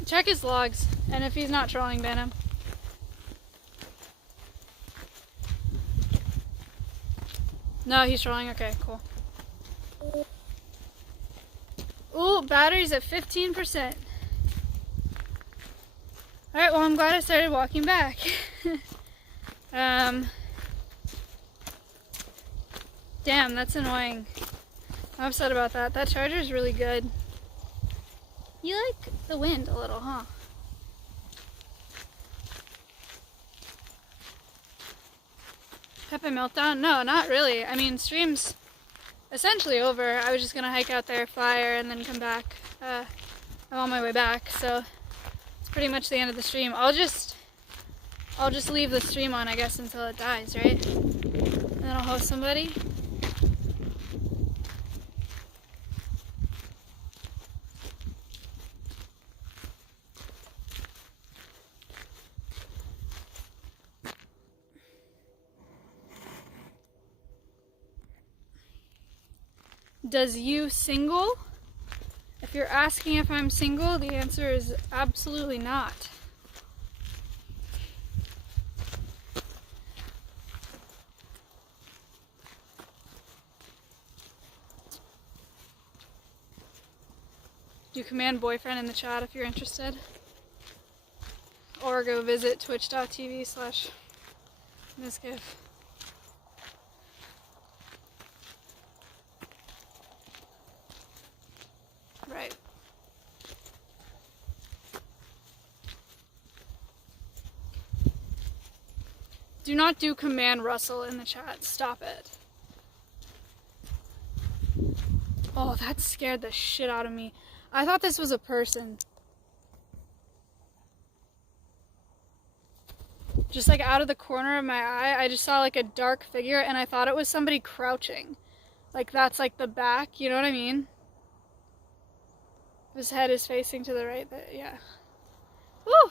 Check his logs, and if he's not trolling, ban him. No, he's trolling. Okay, cool. Ooh, battery's at 15%. Alright, well, I'm glad I started walking back. Damn, that's annoying. I'm upset about that. That charger's really good. You like the wind a little, huh? Pepe meltdown? No, not really. I mean, stream's essentially over. I was just gonna hike out there, fire, and then come back. I'm on my way back, so it's pretty much the end of the stream. I'll just leave the stream on, I guess, until it dies, right? And then I'll host somebody. Does you single? If you're asking if I'm single, the answer is absolutely not. Do command boyfriend in the chat if you're interested. Or go visit twitch.tv/MizGif. Right. Do not do command Russell in the chat. Stop it. Oh, that scared the shit out of me. I thought this was a person. Just like out of the corner of my eye, I just saw like a dark figure and I thought it was somebody crouching. Like that's like the back, you know what I mean? His head is facing to the right, but yeah. Woo!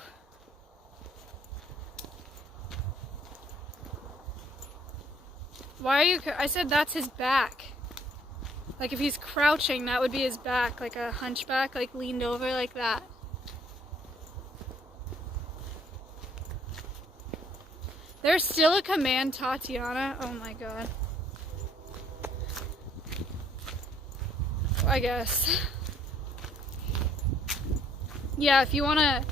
Why are you, I said that's his back. Like if he's crouching, that would be his back, like a hunchback, like leaned over like that. There's still a command Tatiana. Oh my god. I guess. Yeah, if you wanna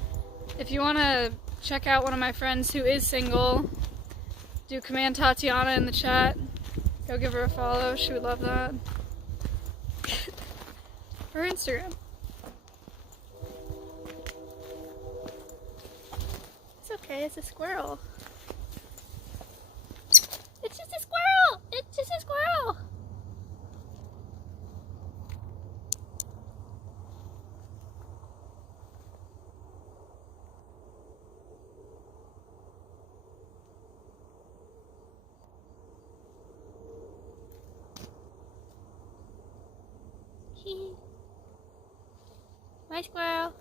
check out one of my friends who is single, do command Tatiana in the chat. Go give her a follow. She would love that. Her Instagram. It's okay, it's a squirrel. It's just a squirrel! It's just a squirrel! My squirrel.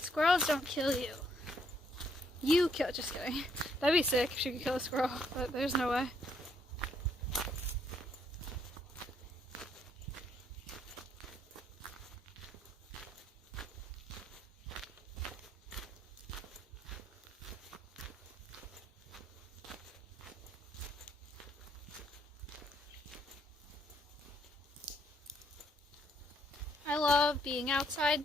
Squirrels don't kill you. You kill. Just kidding. That'd be sick if she could kill a squirrel, but there's no way. I love being outside.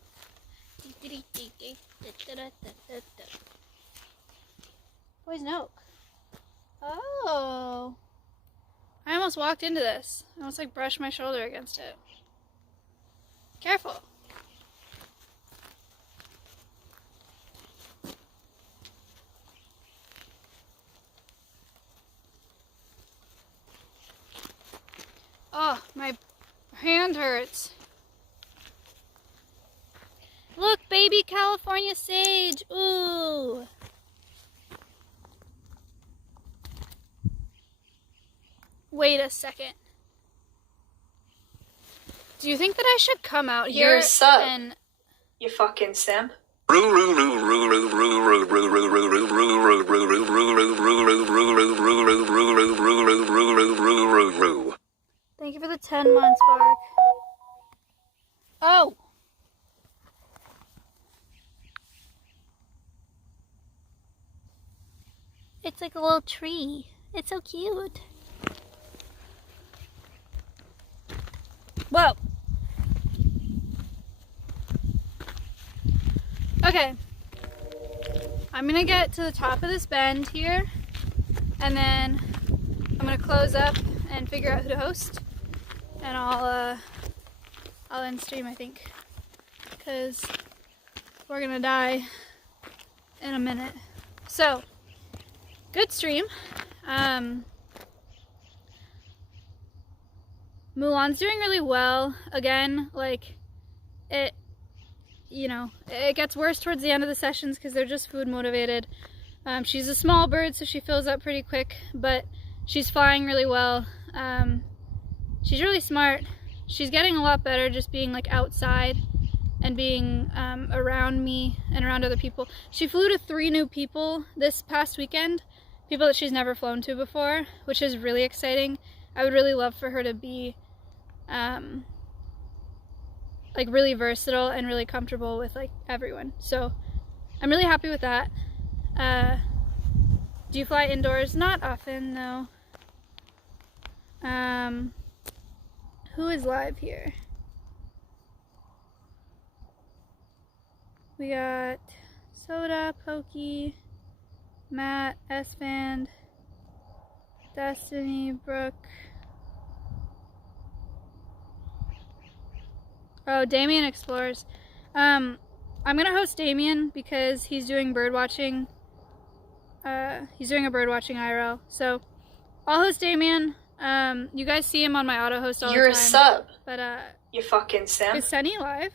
Poison oak. Oh. I almost walked into this. I almost like brushed my shoulder against it. Careful. Oh, my hand hurts. Look, baby California sage. Ooh. Wait a second. Do you think that I should come out here You're a sub. and... You fucking simp. Thank you for the 10 months, Bark. Oh! It's like a little tree. It's so cute. Whoa! Okay. I'm gonna get to the top of this bend here, and then I'm gonna close up and figure out who to host, and I'll end stream, I think, because we're gonna die in a minute. So, good stream. Mulan's doing really well. Again, like, it, you know, it gets worse towards the end of the sessions because they're just food motivated. She's a small bird, so she fills up pretty quick, but she's flying really well. She's really smart. She's getting a lot better just being like outside and being around me and around other people. She flew to 3 new people this past weekend, people that she's never flown to before, which is really exciting. I would really love for her to be like really versatile and really comfortable with like everyone. So I'm really happy with that. Do you fly indoors? Not often, no. Who is live here? We got Soda, Pokey, Matt, S-Band, Destiny, Brooke. Oh, Damien Explores. I'm gonna host Damien because he's doing bird watching. He's doing a bird watching IRL. So I'll host Damien. You guys see him on my auto host all the time. You're a sub. But You fucking simp. is Sunny live?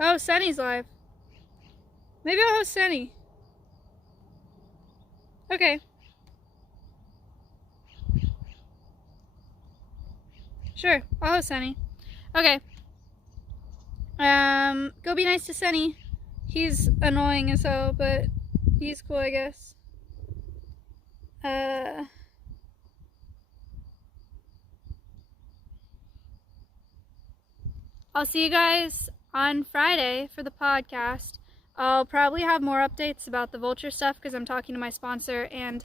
Oh, Sunny's live. Maybe I'll host Sunny. Okay. Sure, I'll host Sunny. Okay. Go be nice to Sunny. He's annoying as hell, but he's cool, I guess. I'll see you guys on Friday for the podcast. I'll probably have more updates about the vulture stuff because I'm talking to my sponsor and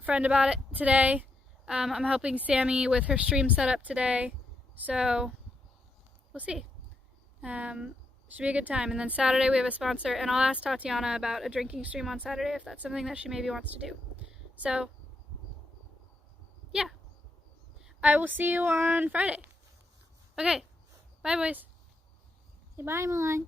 friend about it today. I'm helping Sammy with her stream setup today, so we'll see. Should be a good time. And then Saturday we have a sponsor, and I'll ask Tatiana about a drinking stream on Saturday if that's something that she maybe wants to do. So, yeah. I will see you on Friday. Okay. Bye, boys. Say bye, Milan.